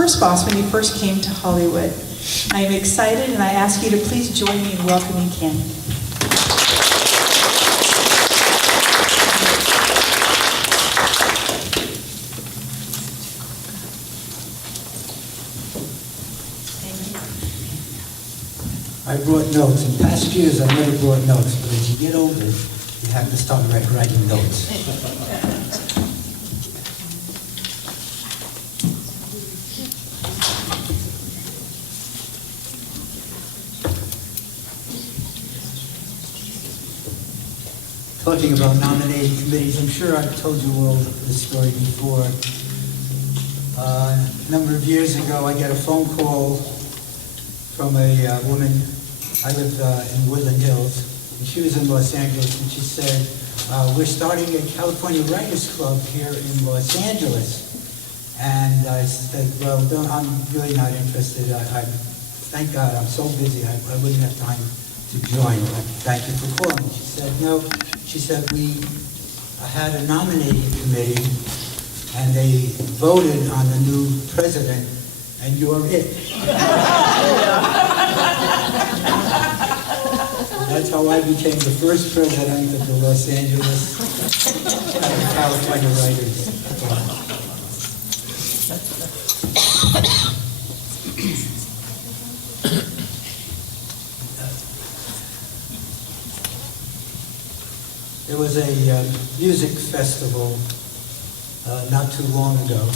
first boss when he first came to Hollywood. I am excited, and I ask you to please join me in welcoming Ken. I brought notes. In past years, I never brought notes, but as you get older, you have to start writing notes. Talking about nominating committees, I'm sure I've told you all this story before. A number of years ago, I got a phone call from a woman. I live in Woodland Hills, and she was in Los Angeles, and she said, we're starting a California Writers Club here in Los Angeles. And I said, well, I'm really not interested. Thank God, I'm so busy, I wouldn't have time to join. Thank you for calling. She said, no. She said, we had a nominating committee, and they voted on the new president, and you're it. That's how I became the first president of the Los Angeles California Writers. There was a music festival not too long ago,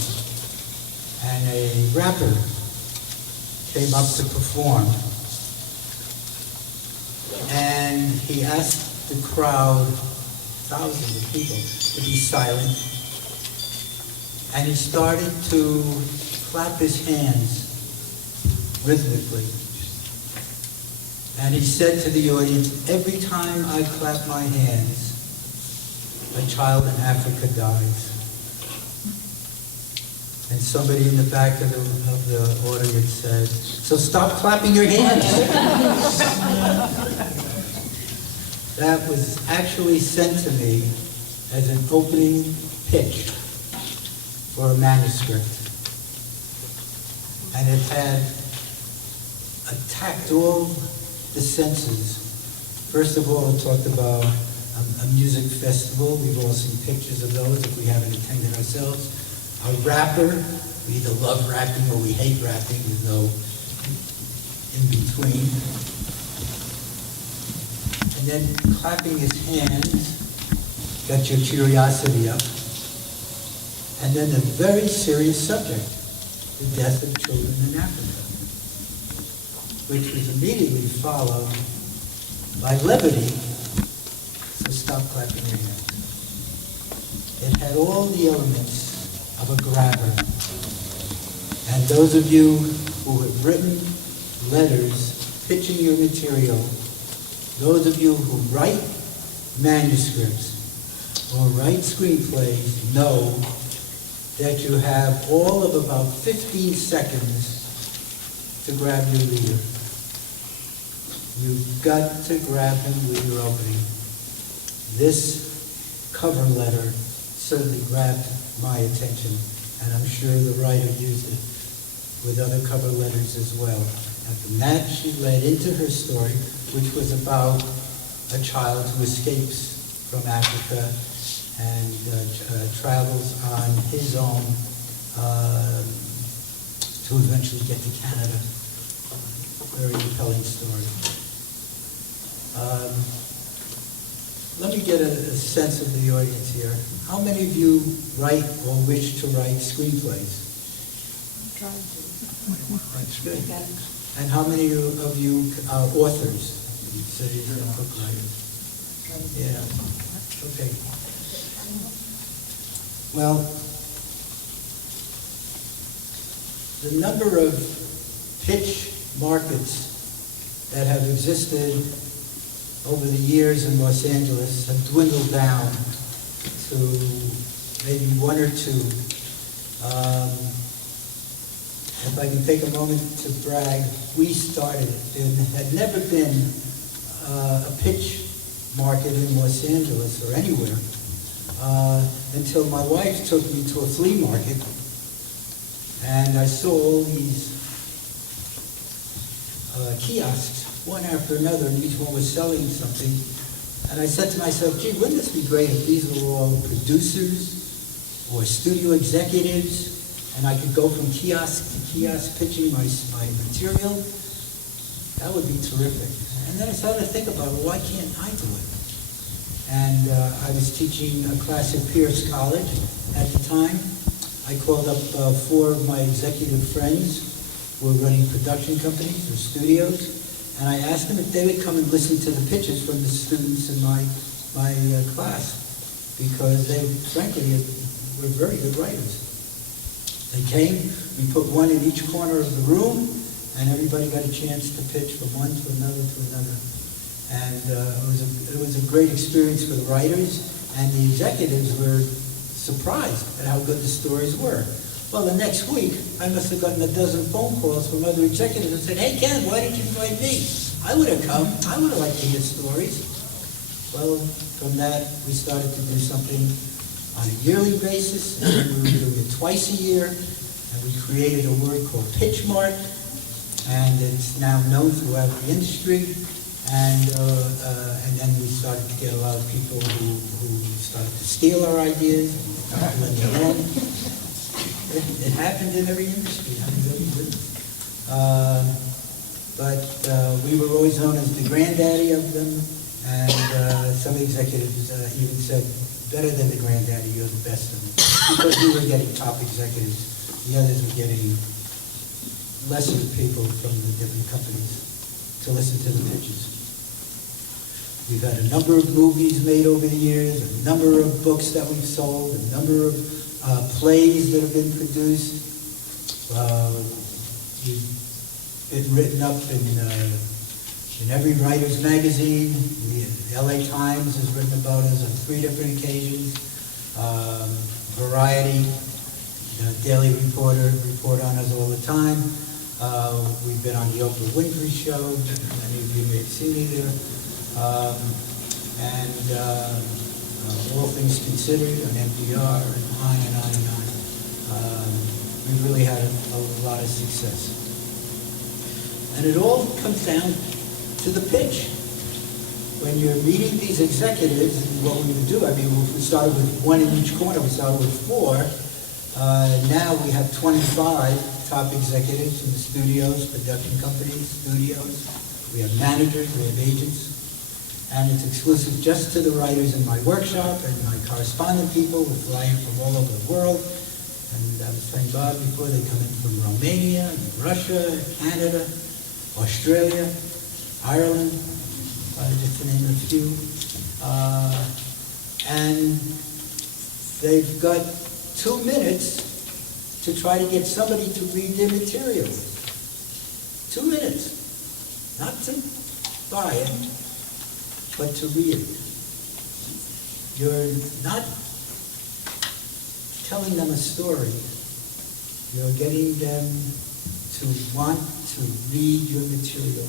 and a rapper came up to perform. And he asked the crowd, thousands of people, to be silent. And he started to clap his hands rhythmically. And he said to the audience, every time I clap my hands, a child in Africa dies. And somebody in the back of the audience said, so stop clapping your hands. That was actually sent to me as an opening pitch for a manuscript. And it had attacked all the senses. First of all, it talked about a music festival. We've all seen pictures of those if we haven't attended ourselves. A rapper, we either love rapping or we hate rapping. There's no in between. And then clapping his hands got your curiosity up. And then a very serious subject, the death of children in Africa, which was immediately followed by levity, so stop clapping your hands. It had all the elements of a grabber. And those of you who have written letters pitching your material, those of you who write manuscripts or write screenplays know that you have all of about 15 seconds to grab your reader. You've got to grab him with your opening. This cover letter certainly grabbed my attention, and I'm sure the writer used it with other cover letters as well. And from that, she led into her story, which was about a child who escapes from Africa and travels on his own to eventually get to Canada. Very compelling story. Let me get a sense of the audience here. How many of you write or wish to write screenplays? I'm trying to. That's good. And how many of you are authors? You say you're a book writer. Yeah. Okay. Well, the number of pitch markets that have existed over the years in Los Angeles have dwindled down to maybe one or two. If I can take a moment to brag, we started it. There had never been a pitch market in Los Angeles or anywhere until my wife took me to a flea market. And I saw all these kiosks, one after another, and each one was selling something. And I said to myself, gee, wouldn't this be great if these were all producers or studio executives, and I could go from kiosk to kiosk pitching my material? That would be terrific. And then I started to think about, well, why can't I do it? And I was teaching a class at Pierce College at the time. I called up 4 of my executive friends who were running production companies or studios, and I asked them if they would come and listen to the pitches from the students in my class, because they, frankly, were very good writers. They came, we put one in each corner of the room, and everybody got a chance to pitch from one to another to another. And it was a great experience for the writers, and the executives were surprised at how good the stories were. Well, the next week, I must have gotten a dozen phone calls from other executives who said, hey, Ken, why didn't you invite me? I would have come. I would have liked to hear stories. Well, from that, we started to do something on a yearly basis, and then we were doing it twice a year, and we created a word called PitchMart, and it's now known throughout the industry. And then we started to get a lot of people who started to steal our ideas and started doing their own. It happened in every industry. I mean, really did. But we were always known as the granddaddy of them, and some executives even said, better than the granddaddy, you're the best of them. Because we were getting top executives. The others were getting lesser people from the different companies to listen to the pitches. We've had a number of movies made over the years, a number of books that we've sold, a number of plays that have been produced. We've been written up in every writer's magazine. The LA Times has written about us on 3 different occasions. Variety, the Daily Reporter report on us all the time. We've been on the Oprah Winfrey Show. Many of you may have seen me there. All Things Considered on NPR, and on and on and on. We've really had a lot of success. And it all comes down to the pitch. When you're meeting these executives, what we would do, I mean, we started with 1 in each corner, we started with 4. Now we have 25 top executives in the studios, production companies, studios. We have managers, we have agents. And it's exclusive just to the writers in my workshop, and my correspondent people who fly in from all over the world. And I was telling Bob before, they come in from Romania, and Russia, Canada, Australia, Ireland, just to name a few. And they've got 2 minutes to try to get somebody to read their material. 2 minutes. Not to buy it, but to read it. You're not telling them a story. You're getting them to want to read your material.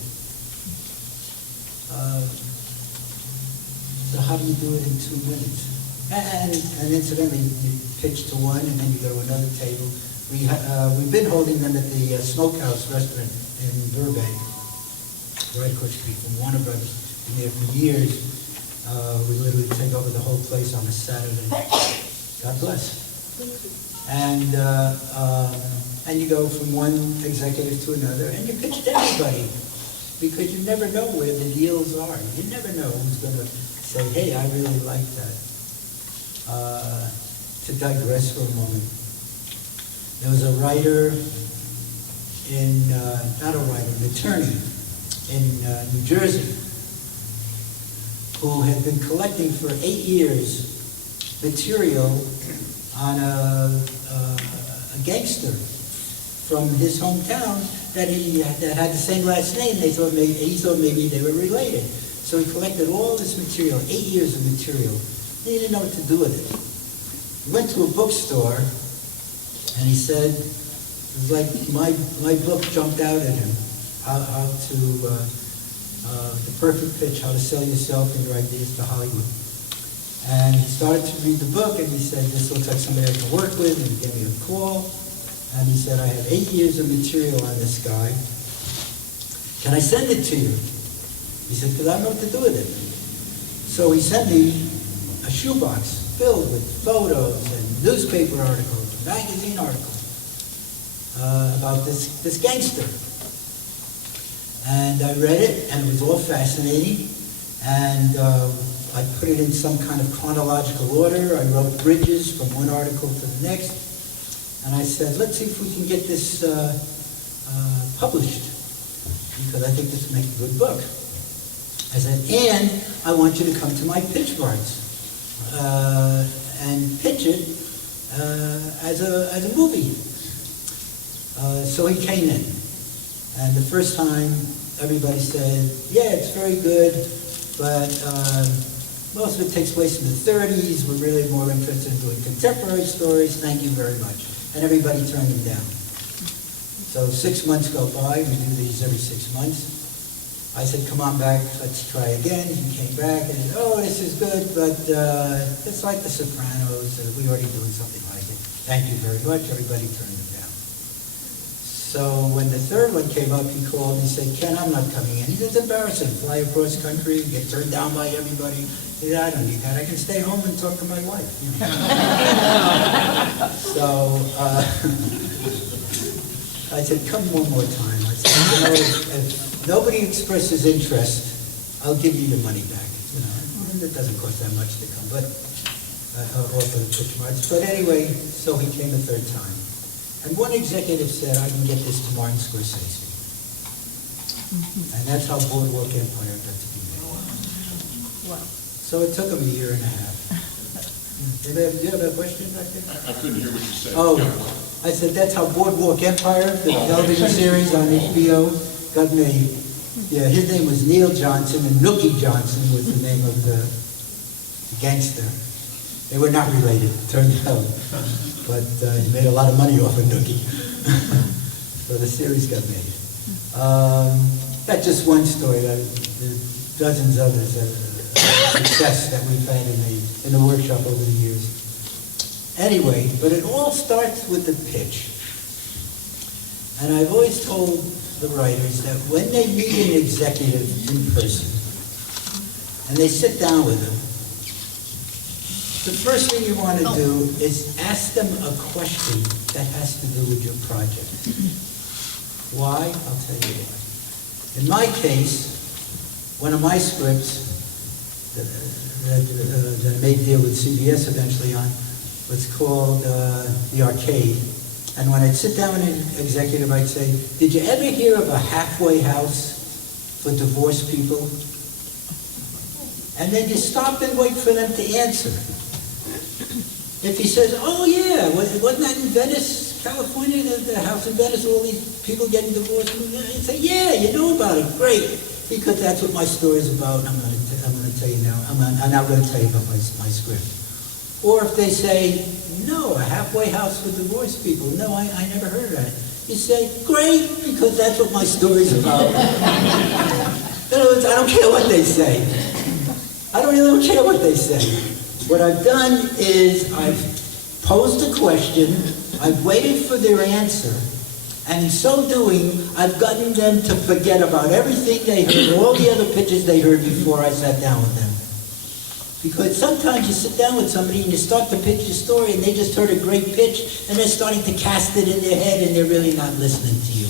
So how do you do it in 2 minutes? And incidentally, you pitch to one, and then you go to another table. We've been holding them at the Smokehouse restaurant in Burbank, right across the street from Warner Brothers. Been there for years. We literally take over the whole place on a Saturday. God bless. And you go from one executive to another, and you pitch to everybody, because you never know where the deals are. You never know who's going to say, hey, I really like that. To digress for a moment, there was a writer an attorney in New Jersey who had been collecting for 8 years material on a gangster from his hometown that had the same last name. He thought maybe they were related. So he collected all this material, 8 years of material. He didn't know what to do with it. He went to a bookstore, and he said, it was like my book jumped out at him, the perfect pitch, how to sell yourself and your ideas to Hollywood. And he started to read the book, and he said, this looks like somebody I can work with, and he gave me a call. And he said, I have 8 years of material on this guy. Can I send it to you? He said, because I don't know what to do with it. So he sent me a shoebox filled with photos and newspaper articles, magazine articles about this gangster. And I read it, and it was all fascinating. And I put it in some kind of chronological order. I wrote bridges from one article to the next. And I said, let's see if we can get this published, because I think this will make a good book. I said, and I want you to come to my pitch parties and pitch it as a movie. So he came in. And the first time, everybody said, yeah, it's very good, but most of it takes place in the 30s. We're really more interested in doing contemporary stories. Thank you very much. And everybody turned him down. So 6 months go by. We do these every 6 months. I said, come on back. Let's try again. He came back and said, oh, this is good, but it's like The Sopranos. We're already doing something like it. Thank you very much. Everybody turned him down. So when the third one came up, he called and he said, Ken, I'm not coming in. He said, it's embarrassing. Fly across country, get turned down by everybody. He said, I don't need that. I can stay home and talk to my wife. You know? So I said, come one more time. I said, you know, if nobody expresses interest, I'll give you your money back. You know, and it doesn't cost that much to come, but also the pitch marks. But anyway, so he came a third time. And one executive said, I can get this to Martin Scorsese. And that's how Boardwalk Empire got to be made. Wow. So it took him a year and a half. Do you have a question back there? I couldn't hear what you said. Oh, I said that's how Boardwalk Empire, the television series on HBO, got made. Yeah, his name was Neil Johnson, and Nookie Johnson was the name of the gangster. They were not related, it turned out. But he made a lot of money off of Nookie. So the series got made. That's just one story. There's dozens others of success that we've had in the workshop over the years. Anyway, but it all starts with the pitch. And I've always told the writers that when they meet an executive in person, and they sit down with them, the first thing you want to do is ask them a question that has to do with your project. Why? I'll tell you why. In my case, one of my scripts that I made a deal with CBS eventually on was called The Arcade. And when I'd sit down with an executive, I'd say, did you ever hear of a halfway house for divorced people? And then you stop and wait for them to answer. If he says, oh yeah, wasn't that in Venice, California, the house in Venice, all these people getting divorced? You say, yeah, you know about it, great, because that's what my story's about. I'm going to tell you now. I'm not going to tell you about my script. Or if they say, no, a halfway house for divorced people. No, I never heard of that. You say, great, because that's what my story's about. In other words, I don't care what they say. I don't really care what they say. What I've done is I've posed a question, I've waited for their answer, and in so doing, I've gotten them to forget about everything they heard, all the other pitches they heard before I sat down with them. Because sometimes you sit down with somebody and you start to pitch your story and they just heard a great pitch and they're starting to cast it in their head and they're really not listening to you.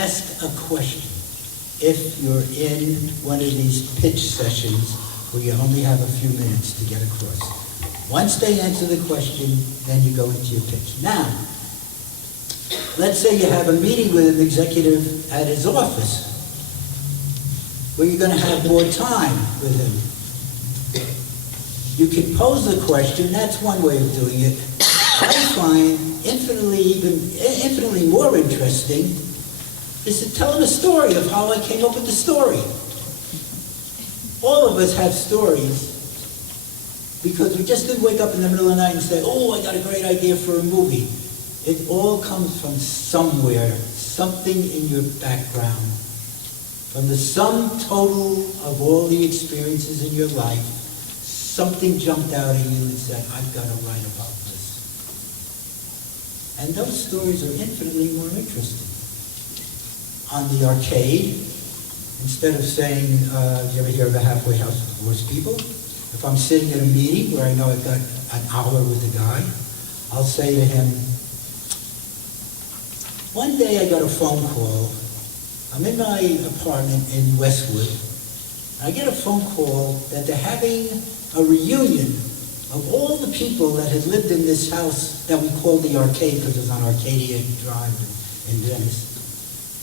Ask a question if you're in one of these pitch sessions where you only have a few minutes to get across. Once they answer the question, then you go into your pitch. Now, let's say you have a meeting with an executive at his office where you're going to have more time with him. You can pose the question, that's one way of doing it. I find infinitely more interesting is to tell him a story of how I came up with the story. All of us have stories because we just didn't wake up in the middle of the night and say, oh, I got a great idea for a movie. It all comes from somewhere, something in your background. From the sum total of all the experiences in your life, something jumped out at you and said, I've got to write about this. And those stories are infinitely more interesting. On the arcade, instead of saying, do you ever hear of the halfway house for divorced people? If I'm sitting at a meeting where I know I've got an hour with the guy, I'll say to him, one day I got a phone call. I'm in my apartment in Westwood. I get a phone call that they're having a reunion of all the people that had lived in this house that we called the arcade because it was on Arcadia Drive in Venice.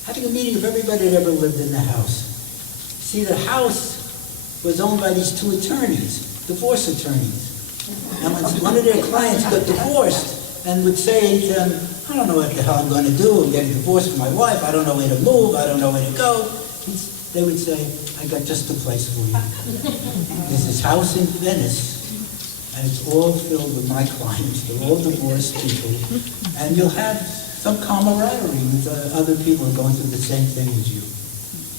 Having a meeting of everybody that ever lived in the house. See, the house was owned by these two attorneys, divorce attorneys. And when one of their clients got divorced and would say to them, I don't know what the hell I'm going to do. I'm getting divorced from my wife. I don't know where to move. I don't know where to go. They would say, I got just the place for you. There's this house in Venice, and it's all filled with my clients. They're all divorced people. And you'll have some camaraderie with other people who are going through the same thing as you.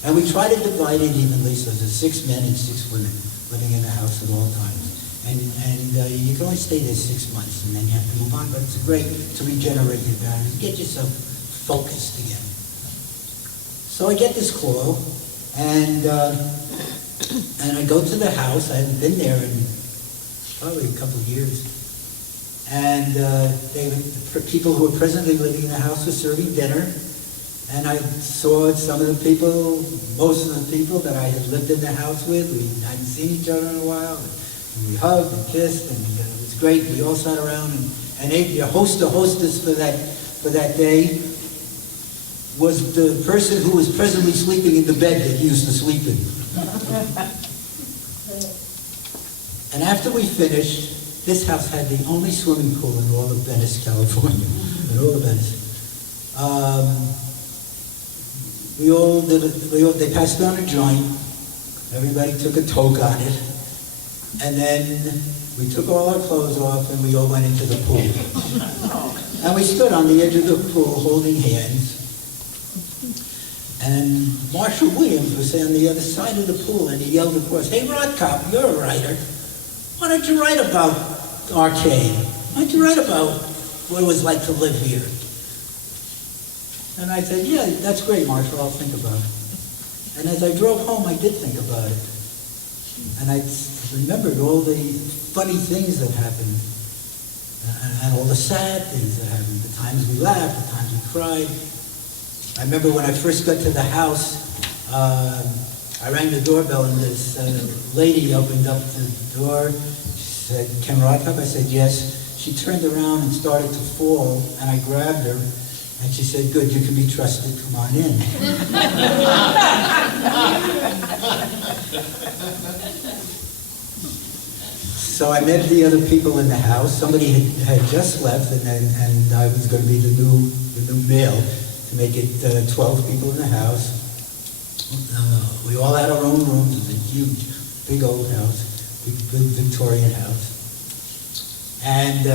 And we try to divide it evenly, so there's 6 men and 6 women living in the house at all times. And you can only stay there 6 months, and then you have to move on. But it's great to regenerate your values, get yourself focused again. So I get this call, and I go to the house. I haven't been there in probably a couple of years. And people who were presently living in the house were serving dinner. And I saw some of the people, most of the people that I had lived in the house with. We hadn't seen each other in a while. And we hugged and kissed, and it was great. We all sat around and ate. The hostess for that day was the person who was presently sleeping in the bed that he used to sleep in. And after we finished, this house had the only swimming pool in all of Venice, California, in all of Venice. They passed on a joint. Everybody took a toke on it. And then we took all our clothes off and we all went into the pool. And we stood on the edge of the pool holding hands. And Marshall Williams was on the other side of the pool and he yelled across, hey, Rotcop, you're a writer. Why don't you write about Arcade? Why don't you write about what it was like to live here? And I said, yeah, that's great, Marshall, I'll think about it. And as I drove home, I did think about it. And I remembered all the funny things that happened, and all the sad things that happened, the times we laughed, the times we cried. I remember when I first got to the house, I rang the doorbell, and this lady opened up the door. She said, Ken Rotcop? I said, yes. She turned around and started to fall, and I grabbed her. And she said, good, you can be trusted, come on in. So I met the other people in the house. Somebody had just left, and I was going to be the new male to make it 12 people in the house. We all had our own rooms. It was a huge, big old house, big Victorian house. And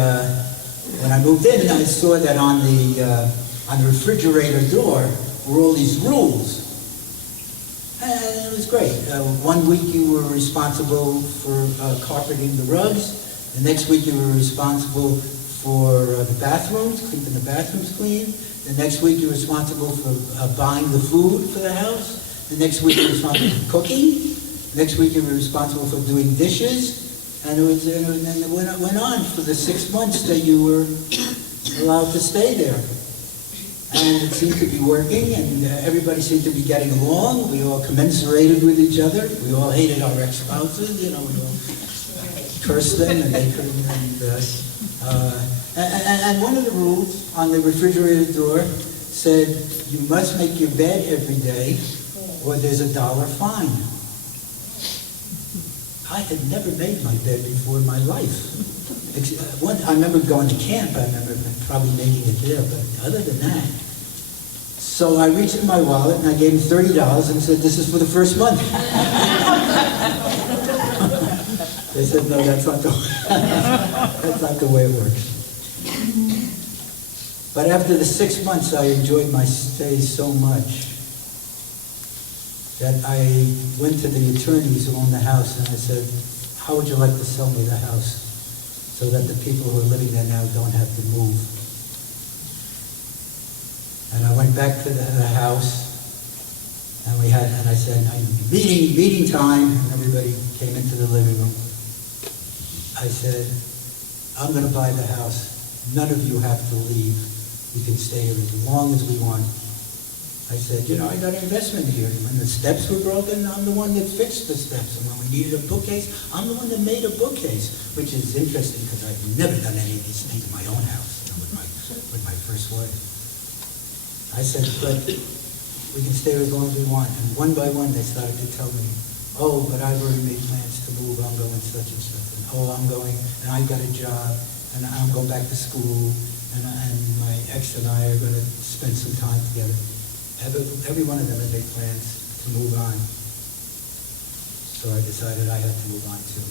when I moved in, I saw that on the refrigerator door were all these rules. And it was great. 1 week you were responsible for carpeting the rugs. The next week you were responsible for the bathrooms, keeping the bathrooms clean. The next week you were responsible for buying the food for the house. The next week you were responsible for cooking. Next week you were responsible for doing dishes. And it went on for the 6 months that you were allowed to stay there. And it seemed to be working, and everybody seemed to be getting along. We all commiserated with each other. We all hated our ex-spouses, we all cursed them, and they couldn't. And one of the rules on the refrigerator door said, you must make your bed every day, or there's $1 fine. I had never made my bed before in my life. I remember going to camp. I remember probably making it there, but other than that. So I reached in my wallet and I gave him $30 and said, this is for the first month. They said, no, that's not the way it works. But after the 6 months, I enjoyed my stay so much that I went to the attorneys who owned the house and I said, how would you like to sell me the house so that the people who are living there now don't have to move? And I went back to the house, and I said, meeting time, and everybody came into the living room. I said, I'm going to buy the house. None of you have to leave. You can stay here as long as we want. I said, I got an investment here. When the steps were broken, I'm the one that fixed the steps. And when we needed a bookcase, I'm the one that made a bookcase, which is interesting because I've never done any of these things in my own house, with my first wife. I said, but we can stay as long as we want. And one by one, they started to tell me, oh, but I've already made plans to move. I'm going such and such. And oh, I'm going, and I got a job, and I'm going back to school, and my ex and I are going to spend some time together. Every one of them had made plans to move on. So I decided I had to move on too.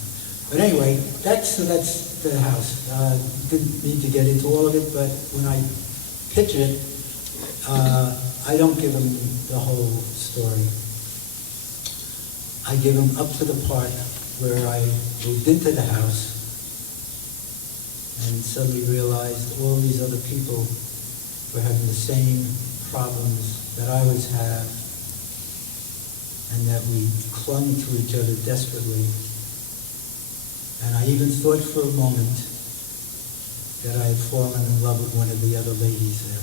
But anyway, that's the house. Didn't need to get into all of it, but when I pitch it, I don't give them the whole story. I give them up to the part where I moved into the house and suddenly realized all these other people were having the same problems that I always have, and that we clung to each other desperately. And I even thought for a moment that I had fallen in love with one of the other ladies there.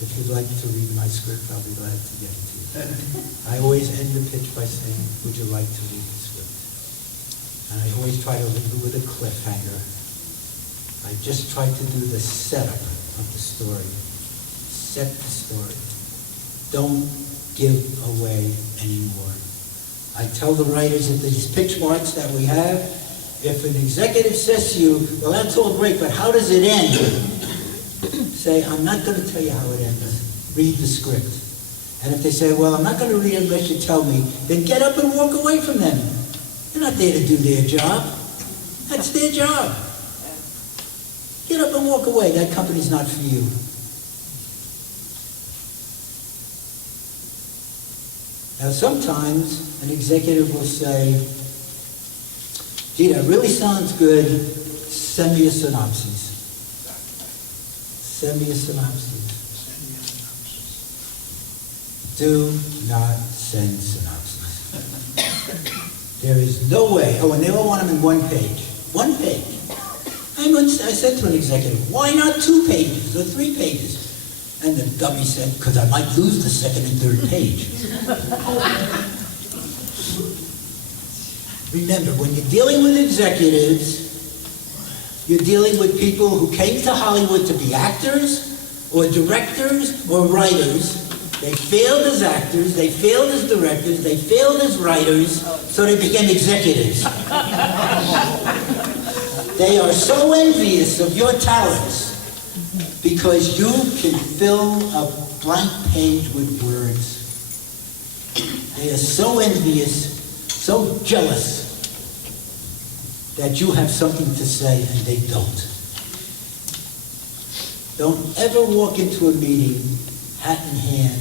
If you'd like to read my script, I'll be glad to get it to you. I always end the pitch by saying, would you like to read the script? And I always try to leave it with a cliffhanger. I just try to do the setup of the story. Set the story. Don't give away anymore. I tell the writers at these pitch marks that we have, if an executive says to you, well, that's all great, but how does it end? Say, I'm not going to tell you how it ends. Read the script. And if they say, well, I'm not going to read it unless you tell me, then get up and walk away from them. They're not there to do their job. That's their job. Get up and walk away. That company's not for you. Now, sometimes an executive will say, gee, that really sounds good. Send me a synopsis. Send me a synopsis. Do not send synopsis. There is no way. Oh, and they all want them in one page. One page. I said to an executive, why not 2 pages or 3 pages? And the dummy said, because I might lose the second and third page. Remember, when you're dealing with executives, you're dealing with people who came to Hollywood to be actors or directors or writers. They failed as actors, they failed as directors, they failed as writers, so they became executives. They are so envious of your talents because you can fill a blank page with words. They are so envious, so jealous, that you have something to say and they don't. Don't ever walk into a meeting, hat in hand,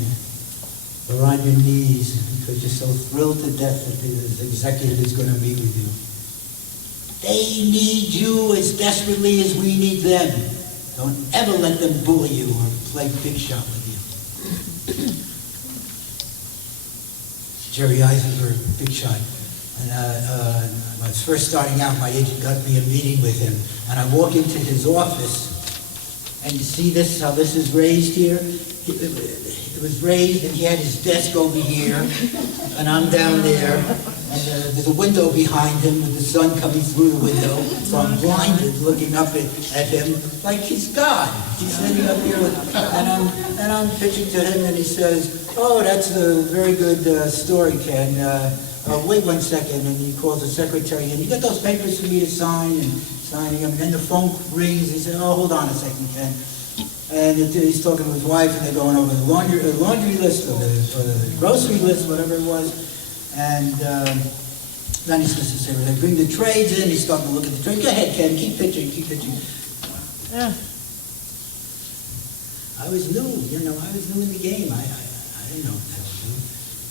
or on your knees because you're so thrilled to death that this executive is going to meet with you. They need you as desperately as we need them. Don't ever let them bully you or play big shot with you. Jerry Eisenberg, big shot. And when I was first starting out, my agent got me a meeting with him. And I walk into his office, and you see this, how this is raised here? It was raised, and he had his desk over here, and I'm down there. And there's a window behind him with the sun coming through the window. So I'm blinded looking up at him like he's God. He's sitting up here with, and I'm pitching to him, and he says, oh, that's a very good story, Ken. Wait 1 second, and he calls the secretary, and you got those papers for me to sign, and signing them, and then the phone rings. He said, oh, hold on a second, Ken. And he's talking to his wife, and they're going over the laundry list or the grocery list, whatever it was. And then he's supposed to say, well, they bring the trades in. He's starting to look at the trade. Go ahead, Ken, keep pitching, keep pitching. Yeah. I was new, I was new in the game. I didn't know what the hell to do.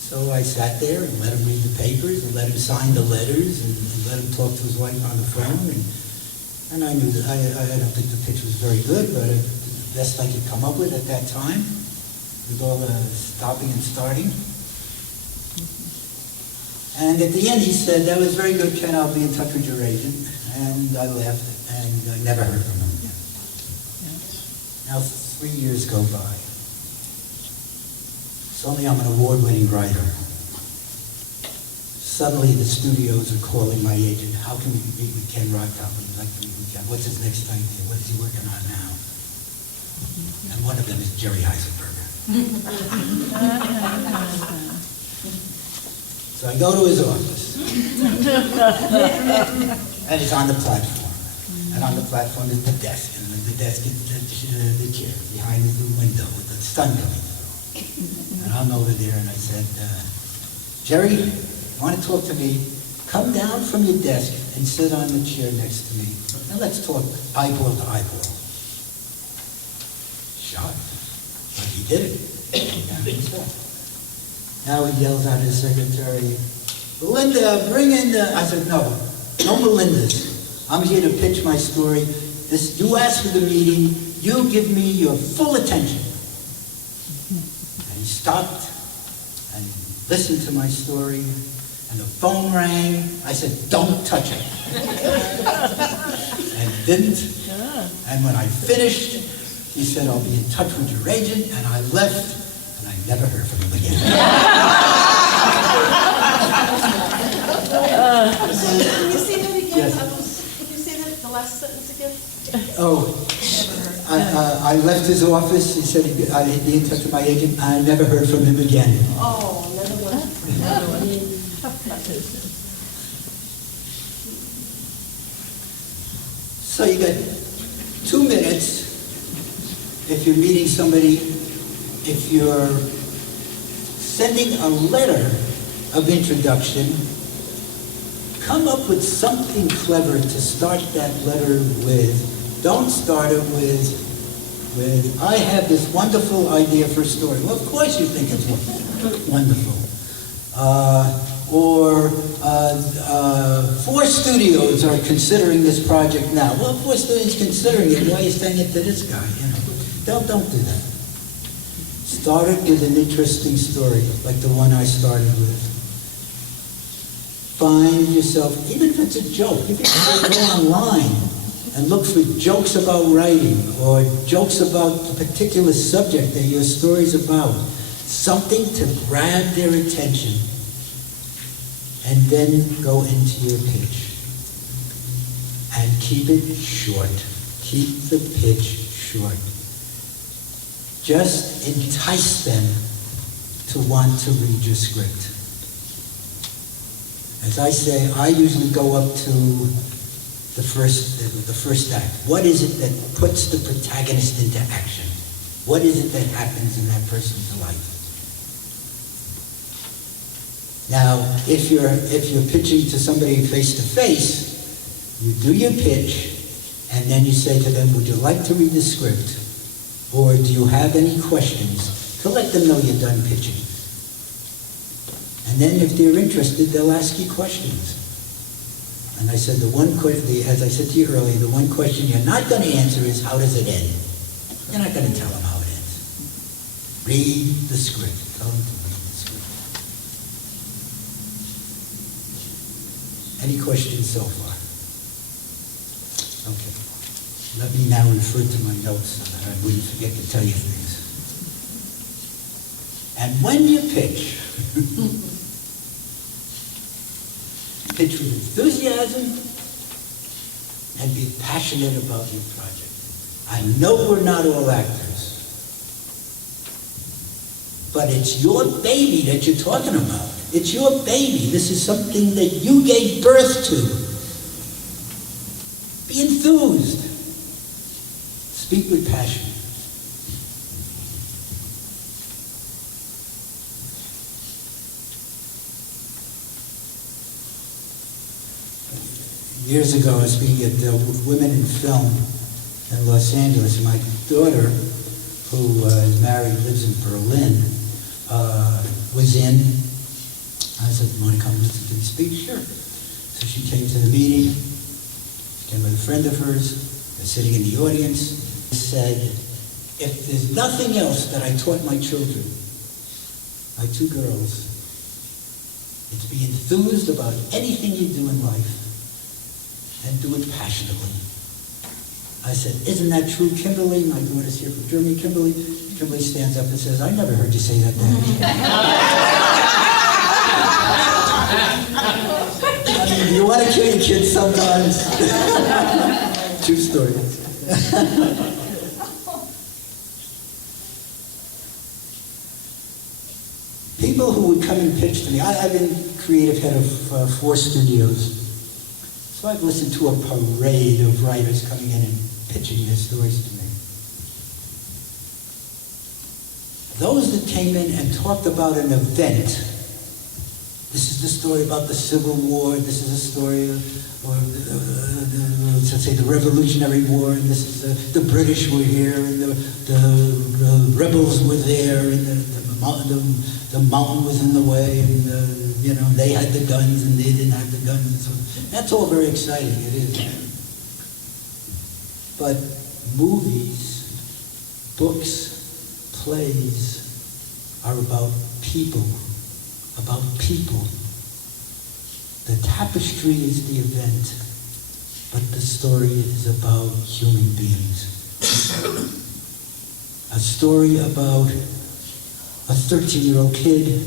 So I sat there and let him read the papers and let him sign the letters and let him talk to his wife on the phone. And I knew that I don't think the pitch was very good, but best I could come up with at that time, with all the stopping and starting. And at the end he said, "That was very good, Ken, I'll be in touch with your agent." And I left, and I never heard from him again. Now 3 years go by. Suddenly I'm an award-winning writer. Suddenly the studios are calling my agent, "How can we meet with Ken Rotcop? Would you like to meet with Ken? What's his next idea? What is he working on now?" And one of them is Jerry Heisenberger. So I go to his office, and he's on the platform. And on the platform is the desk, and the desk is the chair. Behind is the window with the sun coming through. And I'm over there, and I said, "Jerry, you want to talk to me? Come down from your desk and sit on the chair next to me, and let's talk eyeball to eyeball." Shocked, but he did it. He got it himself. Now he yells at his secretary, "Belinda, bring in the..." I said, "No Belindas. I'm here to pitch my story. You asked for the meeting. You give me your full attention." And he stopped and listened to my story, and the phone rang. I said, "Don't touch it." And didn't. And when I finished, he said, "I'll be in touch with your agent," and I left. And I never heard from him again. Can you say that again? Yes. Can you say that, the last sentence again? Oh, I left his office. He said I'd be in touch with my agent. I never heard from him again. Oh, another one. So you got 2 minutes if you're meeting somebody. If you're sending a letter of introduction, come up with something clever to start that letter with. Don't start it with "I have this wonderful idea for a story." Well, of course you think it's wonderful. Or 4 studios are considering this project now. Well, 4 studios considering it. Why are you saying it to this guy? Don't do that. Start it with an interesting story, like the one I started with. Find yourself, even if it's a joke, if you go online and look for jokes about writing or jokes about the particular subject that your story's about, something to grab their attention, and then go into your pitch. And keep it short. Keep the pitch short. Just entice them to want to read your script. As I say, I usually go up to the first act. What is it that puts the protagonist into action? What is it that happens in that person's life? Now, if you're pitching to somebody face to face, you do your pitch, and then you say to them, "Would you like to read the script? Or do you have any questions?" to let them know you're done pitching. And then if they're interested, they'll ask you questions. And I said, as I said to you earlier, the one question you're not going to answer is, "How does it end?" You're not going to tell them how it ends. Read the script. Tell them to read the script. Any questions so far? Okay. Let me now refer to my notes so that I wouldn't forget to tell you things. And when you pitch, pitch with enthusiasm and be passionate about your project. I know we're not all actors, but it's your baby that you're talking about. It's your baby. This is something that you gave birth to. Be enthused. Speak with passion. Years ago, I was speaking at Women in Film in Los Angeles. My daughter, who is married, lives in Berlin, was in. I said, "You want to come listen to me speak?" "Sure." So she came to the meeting. She came with a friend of hers. They're sitting in the audience. Said, if there's nothing else that I taught my children, my two girls, it's be enthused about anything you do in life and do it passionately. I said, isn't that true, Kimberly? My daughter's here from Germany. Kimberly stands up and says, I never heard you say that, Daddy. I mean, you want to kill your kids sometimes. True story. People who would come and pitch to me, I've been creative head of 4 studios, so I've listened to a parade of writers coming in and pitching their stories to me. Those that came in and talked about an event, this is the story about the Civil War, this is a story of, let's say, the Revolutionary War, and this is the British were here, and the rebels were there, and the mountain was in the way, and they had the guns and they didn't have the guns. So that's all very exciting, it is. But movies, books, plays are about people. The tapestry is the event, but the story is about human beings. A story about a 13-year-old kid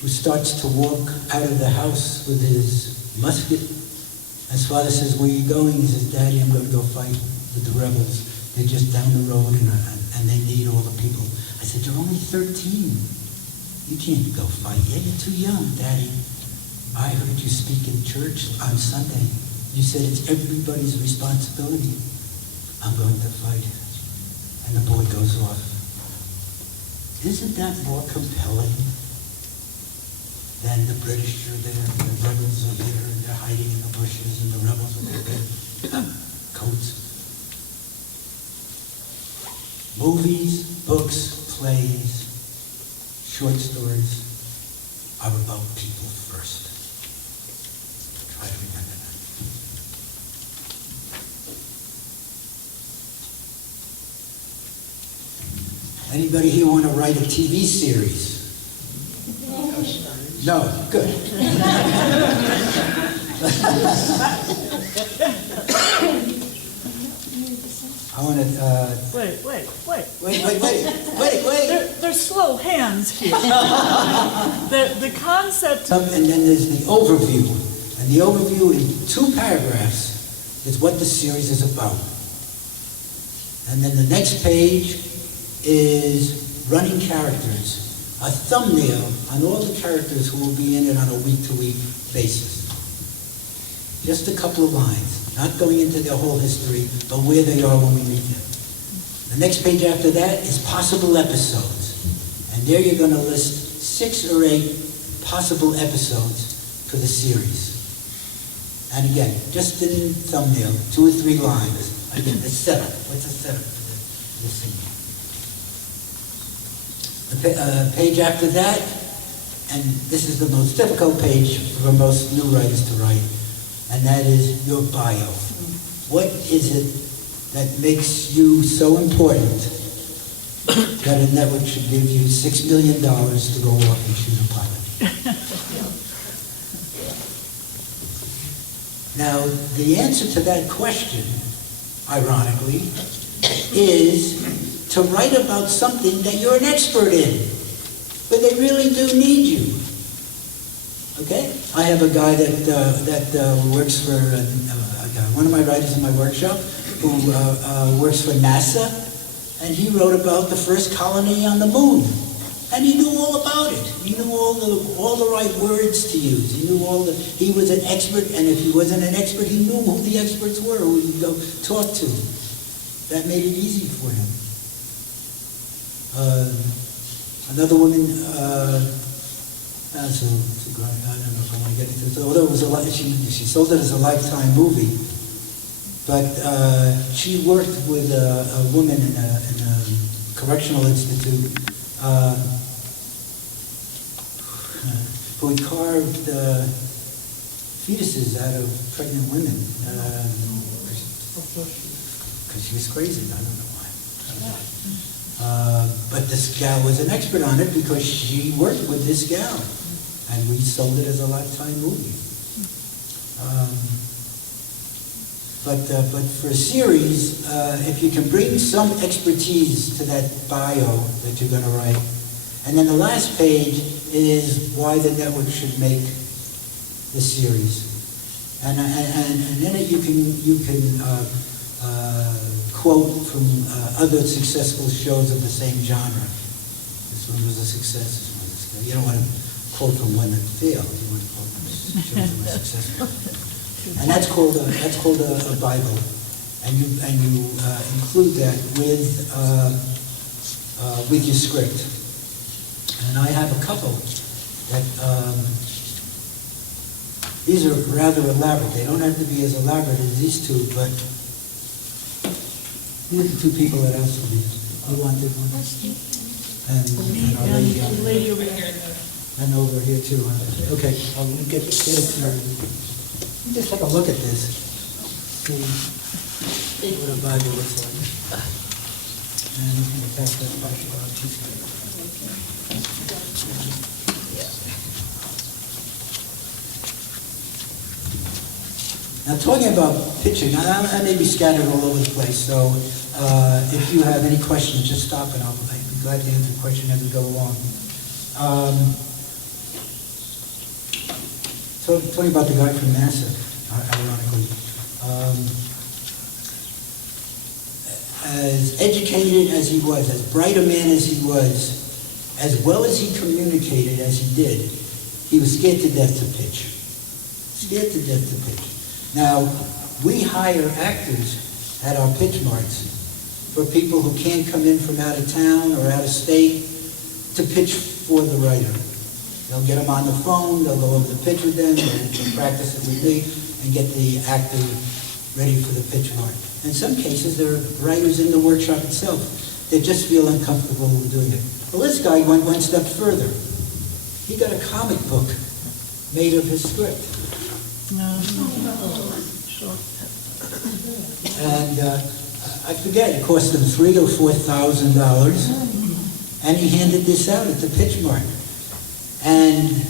who starts to walk out of the house with his musket. His father says, where are you going? He says, Daddy, I'm going to go fight with the rebels. They're just down the road and they need all the people. I said, you're only 13. You can't go fight yet. You're too young, Daddy. I heard you speak in church on Sunday. You said it's everybody's responsibility. I'm going to fight. And the boy goes off. Isn't that more compelling than the British are there, and the rebels are there, and they're hiding in the bushes, and the rebels are there, coats? Movies, books, plays, short stories are about people first. Try to remember that. Anybody here want to write a TV series? No, good. I want to. Wait. There's slow hands here. The concept. And then there's the overview. And the overview in 2 paragraphs is what the series is about. And then the next page is running characters. A thumbnail on all the characters who will be in it on a week-to-week basis. Just a couple of lines, not going into their whole history, but where they are when we meet them. The next page after that is possible episodes. And there you're going to list 6 or 8 possible episodes for the series. And again, just in thumbnail, 2 or 3 lines. Again, the setup. What's the setup for the scene? The page after that, and this is the most difficult page for most new writers to write, and that is your bio. What is it that makes you so important that a network should give you $6 million to go off and shoot a pilot? Now, the answer to that question, ironically, is to write about something that you're an expert in, but they really do need you. Okay? I have a guy that works for, one of my writers in my workshop, who works for NASA, and he wrote about the first colony on the moon. And he knew all about it. He knew all the right words to use. He was an expert, and if he wasn't an expert, he knew who the experts were, who he could go talk to. That made it easy for him. Another woman, I don't know if I want to get into this, although it was she sold it as a Lifetime movie, but she worked with a woman in a correctional institute who had carved fetuses out of pregnant women because she was crazy. I don't know why. But this gal was an expert on it because she worked with this gal, and we sold it as a Lifetime movie. But for a series, if you can bring some expertise to that bio that you're going to write, and then the last page is why the network should make the series, and in it you can quote from other successful shows of the same genre. This one was a success. This one was good. You don't want to quote from one that failed. You want to quote from shows that were successful. And that's called a Bible, and you include that with your script. And I have a couple that these are rather elaborate. They don't have to be as elaborate as these two, but these are the two people that asked for these. You wanted one, and our lady, Lady over here. and over here too. Okay, I'll get it to you. Just take a look at this. See what a Bible looks like. And I'm going to pass that back to our teacher. Now, talking about pitching, I may be scattered all over the place, so if you have any questions, just stop and I'll be glad to answer the question as we go along. Talking about the guy from NASA, ironically. As educated as he was, as bright a man as he was, as well as he communicated as he did, he was scared to death to pitch. Scared to death to pitch. Now, we hire actors at our pitch marts for people who can't come in from out of town or out of state to pitch for the writer. They'll get them on the phone, they'll go over the pitch with them, they'll practice it with me, and get the actor ready for the pitch part. In some cases, there are writers in the workshop itself that just feel uncomfortable doing it. Well, this guy went one step further. He got a comic book made of his script. And I forget, it cost him $3,000 or $4,000, and he handed this out at the pitch mart. And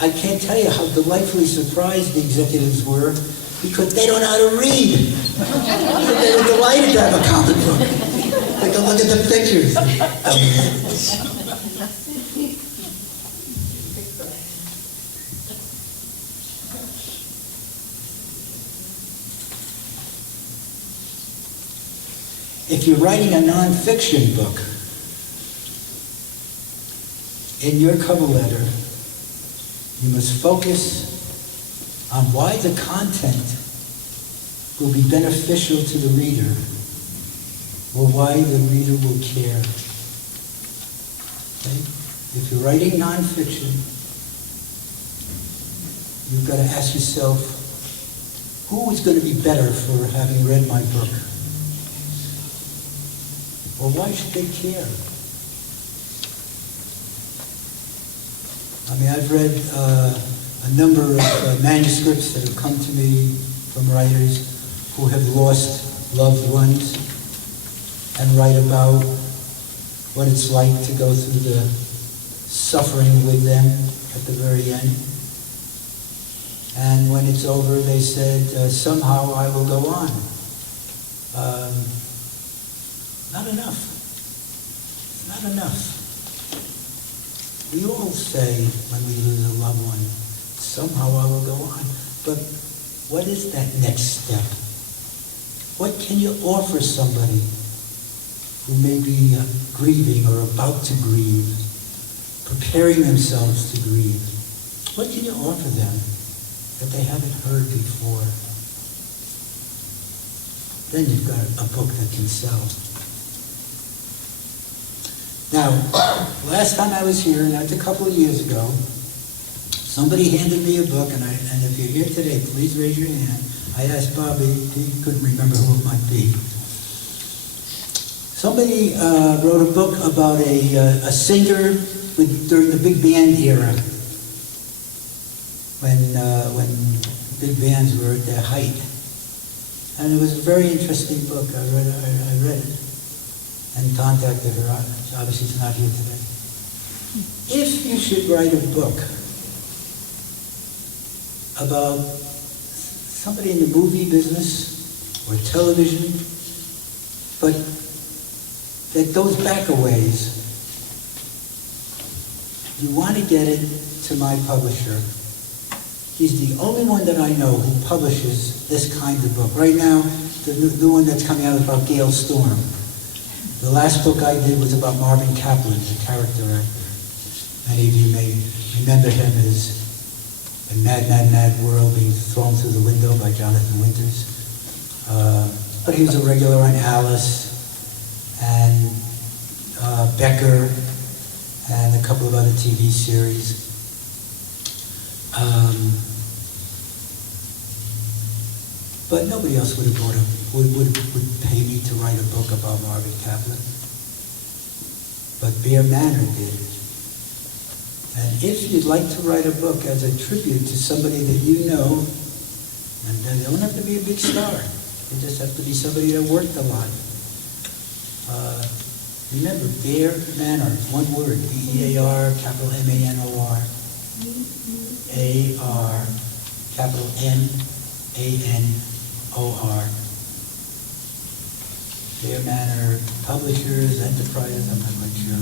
I can't tell you how delightfully surprised the executives were because they don't know how to read. They were delighted to have a comic book. Take a look at the pictures. If you're writing a nonfiction book, in your cover letter, you must focus on why the content will be beneficial to the reader or why the reader will care. Okay? If you're writing nonfiction, you've got to ask yourself, who is going to be better for having read my book? Or why should they care? I mean, I've read a number of manuscripts that have come to me from writers who have lost loved ones and write about what it's like to go through the suffering with them at the very end. And when it's over, they said, somehow I will go on. Not enough. Not enough. We all say when we lose a loved one, somehow I will go on. But what is that next step? What can you offer somebody who may be grieving or about to grieve, preparing themselves to grieve? What can you offer them that they haven't heard before? Then you've got a book that can sell. Now, last time I was here, and that's a couple of years ago, somebody handed me a book, and if you're here today, please raise your hand. I asked Bobby, he couldn't remember who it might be. Somebody wrote a book about a singer during the big band era, when big bands were at their height. And it was a very interesting book. I read it. and contacted her. Obviously, she's not here today. If you should write a book about somebody in the movie business or television, but that goes back a ways, you want to get it to my publisher. He's the only one that I know who publishes this kind of book. Right now, the one that's coming out is about Gale Storm. The last book I did was about Marvin Kaplan, the character actor. Many of you may remember him as in Mad, Mad, Mad World being thrown through the window by Jonathan Winters. But he was a regular on Alice and Becker and a couple of other TV series. But nobody else would have would pay me to write a book about Marvin Kaplan. But Bear Manor did. And if you'd like to write a book as a tribute to somebody that you know, and they don't have to be a big star, they just have to be somebody that worked a lot. Remember, Bear Manor, one word, B-E-A-R, capital M-A-N-O-R, A-R, capital M-A-N-O-R. Bear Manor Publishers, Enterprises, I'm not quite sure.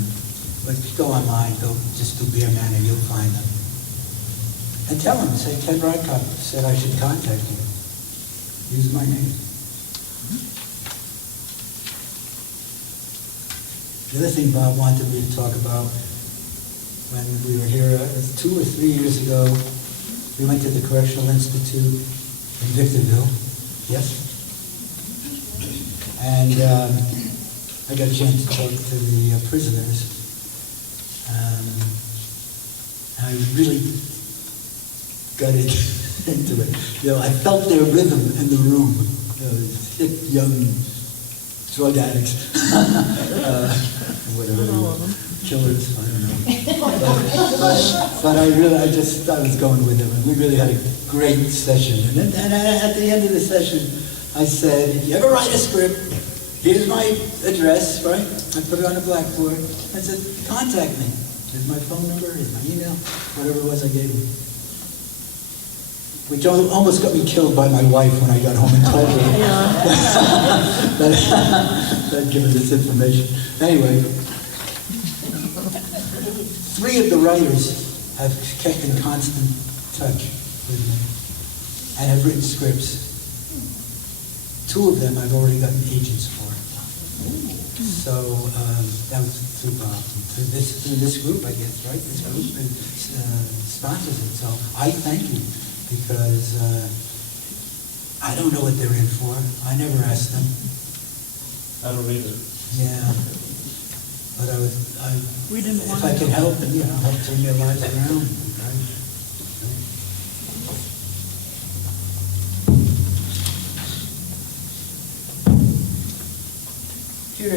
But if you go online, just do Bear Manor, you'll find them. And tell them, say Ken Rotcop said I should contact you. Use my name. The other thing Bob wanted me to talk about when we were here 2 or 3 years ago, we went to the Correctional Institute in Victorville. Yes? And I got a chance to talk to the prisoners. I really got into it. You know, I felt their rhythm in the room. You know, these hip, young drug addicts. Whatever they were. Killers, I don't know. But I was going with them, and we really had a great session. And at the end of the session, I said, if you ever write a script, here's my address, right? I put it on a blackboard. I said, contact me. Here's my phone number, here's my email, whatever it was I gave him. Which almost got me killed by my wife when I got home and told her that I'd given this information. Anyway, 3 of the writers have kept in constant touch with me and have written scripts. 2 of them I've already gotten agents for. So that was through this group, I guess, right? This group sponsors it. So I thank you because I don't know what they're in for. I never asked them. I don't either. Yeah. But We didn't if want I to can help, help turn their lives around, right? Here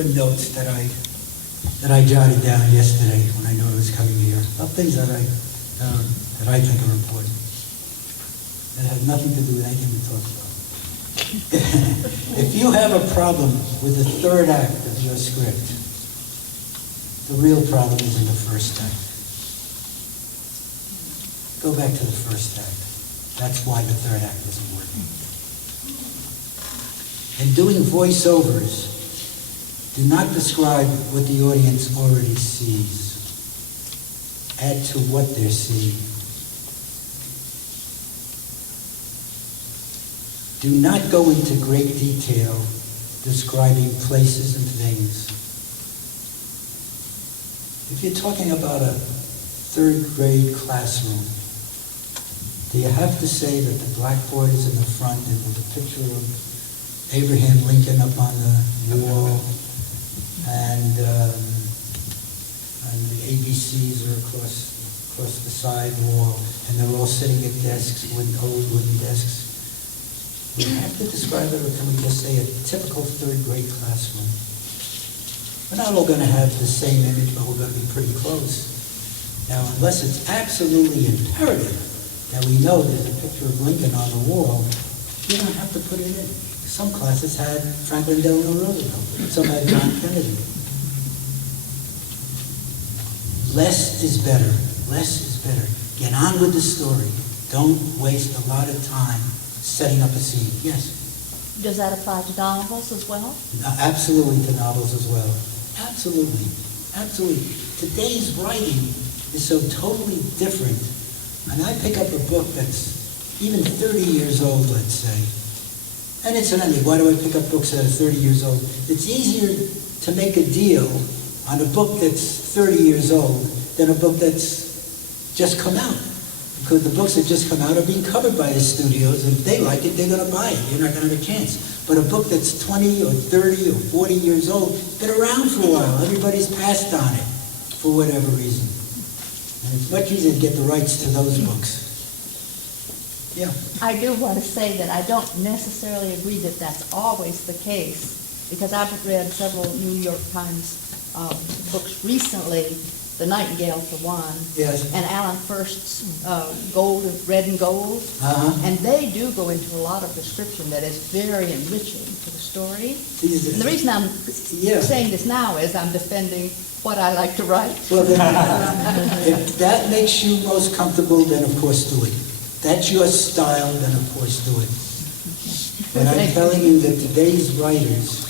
are notes that I jotted down yesterday when I knew I was coming here. Of things that I think are important. That have nothing to do with anything we talked about. If you have a problem with the 3rd act of your script, the real problem is in the 1st act. Go back to the 1st act. That's why the 3rd act isn't working. In doing voiceovers, do not describe what the audience already sees. Add to what they're seeing. Do not go into great detail describing places and things. If you're talking about a 3rd grade classroom, do you have to say that the blackboard is in the front and with a picture of Abraham Lincoln up on the wall and the ABCs are across the side wall and they're all sitting at desks, old wooden desks? Do we have to describe it, or can we just say a typical 3rd grade classroom? We're not all going to have the same image, but we're going to be pretty close. Now, unless it's absolutely imperative that we know there's a picture of Lincoln on the wall, you don't have to put it in. Some classes had Franklin Delano Roosevelt. Some had John Kennedy. Less is better. Less is better. Get on with the story. Don't waste a lot of time setting up a scene. Yes? Does that apply to novels as well? Absolutely to novels as well. Absolutely. Absolutely. Today's writing is so totally different. And I pick up a book that's even 30 years old, let's say. And incidentally, why do I pick up books that are 30 years old? It's easier to make a deal on a book that's 30 years old than a book that's just come out. Because the books that just come out are being covered by the studios, and if they like it, they're going to buy it. You're not going to have a chance. But a book that's 20 or 30 or 40 years old, it's been around for a while. Everybody's passed on it for whatever reason. And it's much easier to get the rights to those books. Yeah. I do want to say that I don't necessarily agree that that's always the case, because I've read several New York Times books recently, The Nightingale for one, Yes. and Alan First's Red and Gold, and they do go into a lot of description that is very enriching to the story. And the reason I'm saying this now is I'm defending what I like to write. Well, then, if that makes you most comfortable, then of course do it. If that's your style, then of course do it. But I'm telling you that today's writers,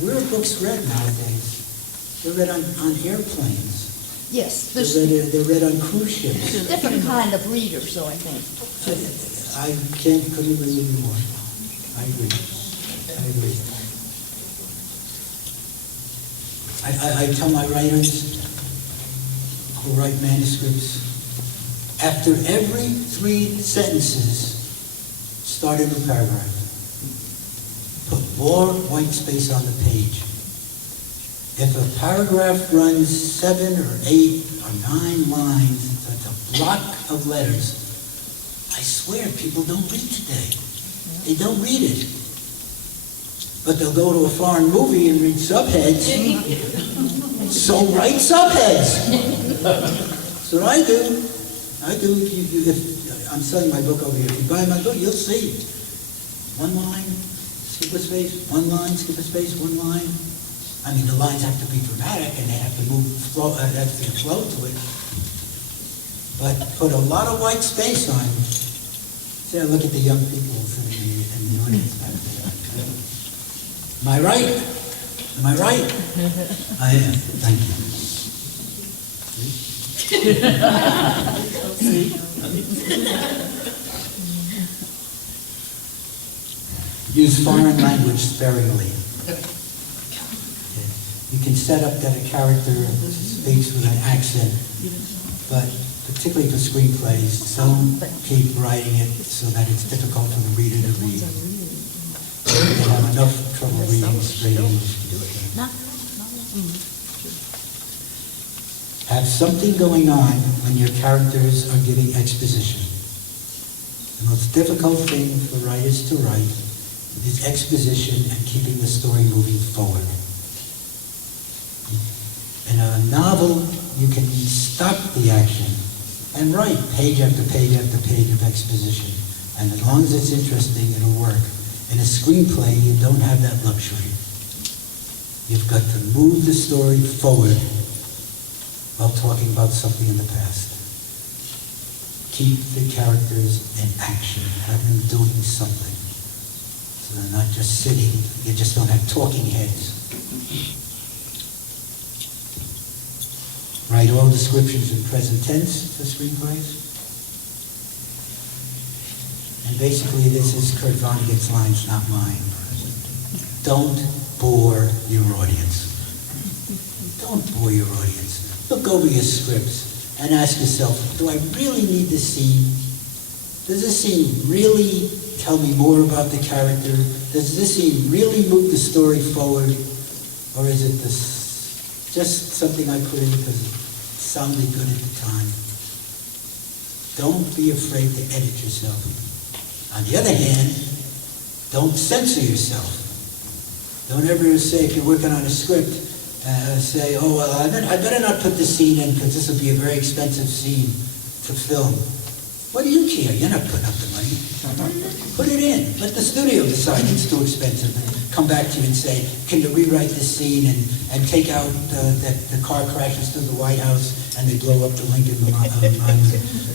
where are books read nowadays? They're read on airplanes. Yes, They're read on cruise ships. there's a different kind of readers, though, I think. I couldn't agree with you more. I agree. I tell my writers who write manuscripts, after every 3 sentences, start a new paragraph. Put more white space on the page. If a paragraph runs 7 or 8 or 9 lines, that's a block of letters. I swear people don't read today. They don't read it. But they'll go to a foreign movie and read subheads. So write subheads. That's what I do. If I'm selling my book over here. If you buy my book, you'll see. 1 line, skip a space, 1 line, skip a space, 1 line. I mean, the lines have to be dramatic and they have to flow to it. But put a lot of white space on. See, I look at the young people sitting in the audience back there. Am I right? Am I right? I am. Thank you. Use foreign language sparingly. You can set up that a character speaks with an accent, but particularly for screenplays, don't keep writing it so that it's difficult for the reader to read. They have enough trouble reading straight English. Have something going on when your characters are giving exposition. The most difficult thing for writers to write is exposition and keeping the story moving forward. In a novel, you can stop the action and write page after page after page of exposition. And as long as it's interesting, it'll work. In a screenplay, you don't have that luxury. You've got to move the story forward while talking about something in the past. Keep the characters in action. Have them doing something. So they're not just sitting. You just don't have talking heads. Write all descriptions in present tense for screenplays. And basically this is Kurt Vonnegut's lines, not mine. Don't bore your audience. Don't bore your audience. Look over your scripts and ask yourself, do I really need this scene? Does this scene really tell me more about the character? Does this scene really move the story forward? Or is it just something I put in because it sounded good at the time? Don't be afraid to edit yourself. On the other hand, don't censor yourself. Don't ever say, if you're working on a script, say, oh, well, I better not put this scene in because this will be a very expensive scene to film. What do you care? You're not putting up the money. Put it in. Let the studio decide it's too expensive and come back to you and say, can you rewrite this scene and take out that the car crashes through the White House and they blow up the Lincoln Monument.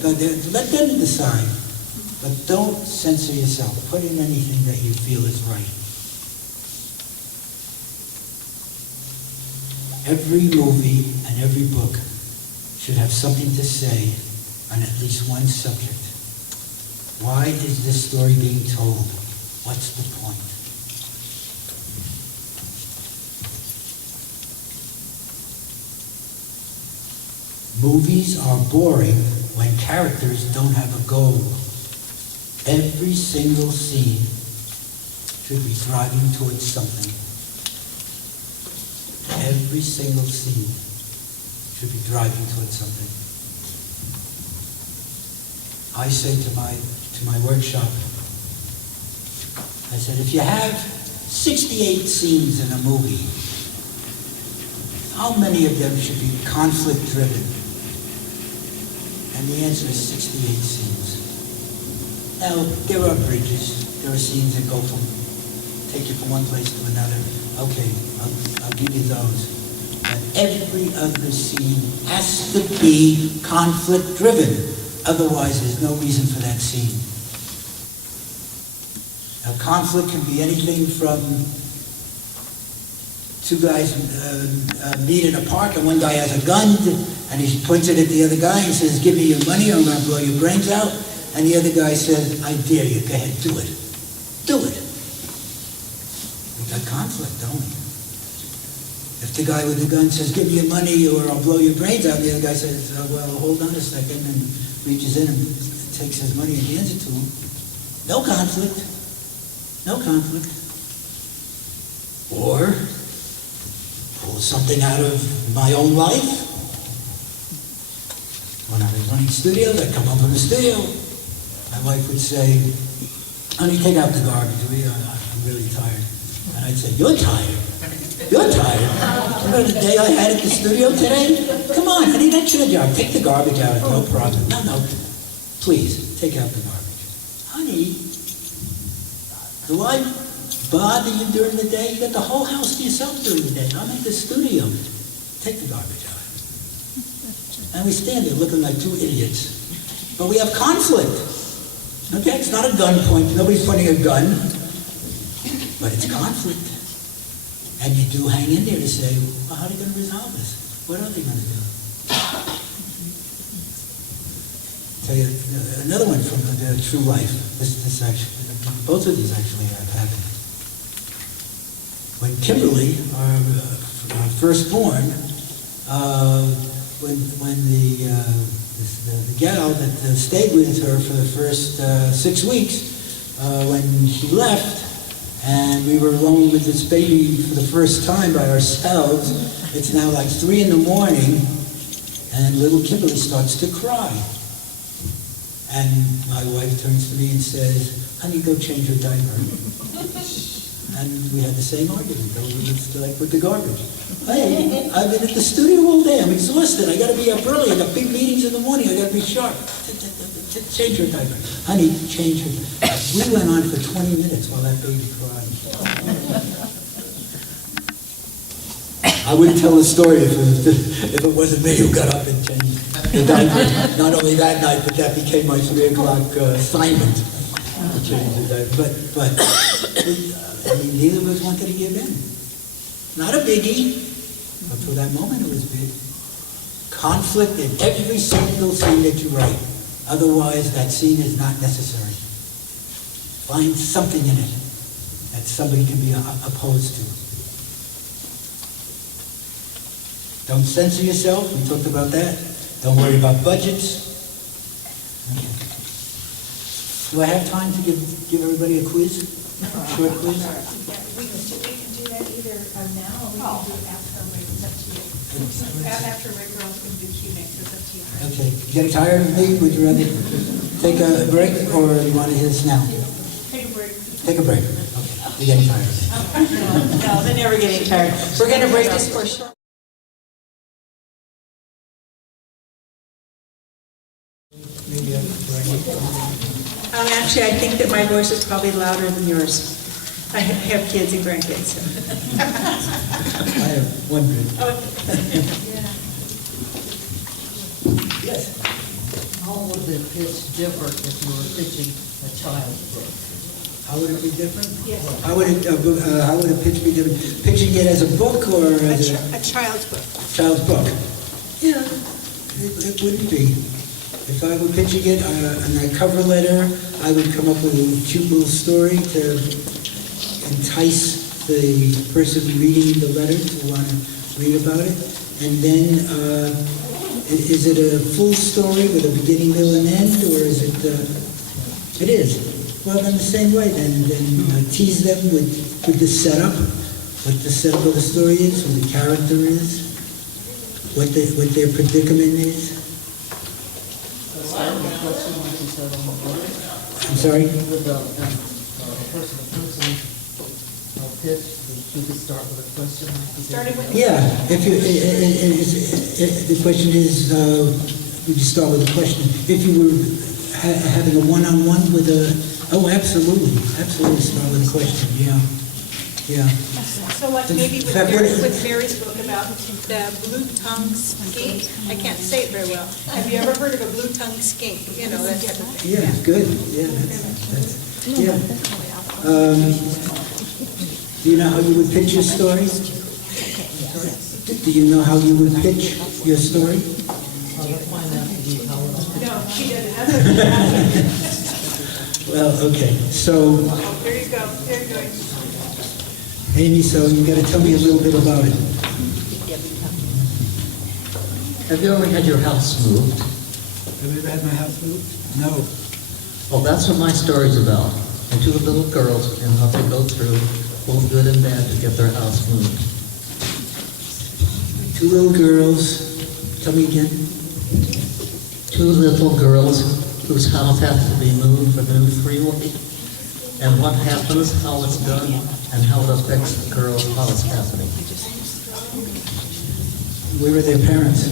Let them decide. But don't censor yourself. Put in anything that you feel is right. Every movie and every book should have something to say on at least one subject. Why is this story being told? What's the point? Movies are boring when characters don't have a goal. Every single scene should be driving towards something. Every single scene should be driving towards something. I say to my workshop, I said, if you have 68 scenes in a movie, how many of them should be conflict-driven? And the answer is 68 scenes. Now, there are bridges. There are scenes that take you from one place to another. Okay, I'll give you those. But every other scene has to be conflict-driven. Otherwise, there's no reason for that scene. Now, conflict can be anything from two guys meet in a park and one guy has a gun and he points it at the other guy and says, give me your money or I'm going to blow your brains out. And the other guy says, I dare you, go ahead, do it. Do it. We got conflict, don't we? If the guy with the gun says, give me your money or I'll blow your brains out, the other guy says, well, hold on a second, and reaches in and takes his money and hands it to him. No conflict. No conflict. Or pull something out of my own life. When I was running studios, I'd come home from the studio. My wife would say, honey, take out the garbage. I'm really tired. And I'd say, you're tired? You're tired? Remember the day I had at the studio today? Come on, honey, that's your job. Take the garbage out. No problem. No. Please, take out the garbage. Honey, do I bother you during the day? You got the whole house to yourself during the day. I'm at the studio. Take the garbage out. And we stand there looking like two idiots. But we have conflict. Okay, it's not a gun point. Nobody's pointing a gun. But it's conflict. And you do hang in there to say, well, how are they going to resolve this? What are they going to do? Tell you another one from the true life. This actually, both of these actually have happened. When Kimberly, our firstborn, when the gal that stayed with her for the first 6 weeks, when she left, and we were alone with this baby for the first time by ourselves, it's now like 3 in the morning, and little Kimberly starts to cry. And my wife turns to me and says, honey, go change her diaper. And we had the same argument, like with the garbage. Hey, I've been at the studio all day. I'm exhausted. I got to be up early. I got big meetings in the morning. I got to be sharp. Change her diaper. Honey, change her. We went on for 20 minutes while that baby cried. I wouldn't tell the story if it wasn't me who got up and changed the diaper. Not only that night, but that became my 3 o'clock assignment to change the diaper. But I mean, neither of us wanted to give in. Not a biggie, but for that moment it was big. Conflict in every single scene that you write. Otherwise, that scene is not necessary. Find something in it that somebody can be opposed to. Don't censor yourself. We talked about that. Don't worry about budgets. Okay. Do I have time to give everybody a quiz? Short quiz? Yeah, we can do that either now or we can do it after Rick. It's up to you. After Rick, we're also going to do Q&A, so it's up to you. Okay. Getting tired of me? Would you rather take a break or you want to hear this now? Take a break. Take a break. Okay. You're getting tired of me. No, they're never getting tired. We're going to break this for a short. Maybe Actually, I think that my voice is probably louder than yours. I have kids and grandkids. I have wondered. Yes. How would the pitch differ if you were pitching a child's book? How would it be different? Yes. How would a pitch be different? Pitching it as a book or as A child's book. child's book? Yeah, it wouldn't be. If I were pitching it on a cover letter, I would come up with a cute little story to entice the person reading the letter to want to read about it. And then, is it a full story with a beginning, middle, and end, or is it? It is. Well, in the same way, then tease them with the setup, what the setup of the story is, who the character is, what their predicament is. I'm sorry? With a person pitch, you could start with a question. Starting with Yeah, if the question is, would you start with a question? If you were having a one-on-one with absolutely, start with a question, yeah. So like maybe with Mary's book about the blue-tongued skink, I can't say it very well. Have you ever heard of a blue-tongued skink? You know, that type of thing. Yeah, good, yeah, that's yeah. Do you know how you would pitch your story? Do you know how you would pitch your story? No, she doesn't. Well, okay, so, There you go, there you go. Amy, so you gotta tell me a little bit about it. Have you ever had your house moved? Have you ever had my house moved? No. Well, that's what my story's about. And two little girls and how they go through both good and bad to get their house moved. Two little girls, tell me again. Two little girls whose house has to be moved for the new freeway. And what happens, how it's done, and how it affects the girls, how it's happening. Where are their parents?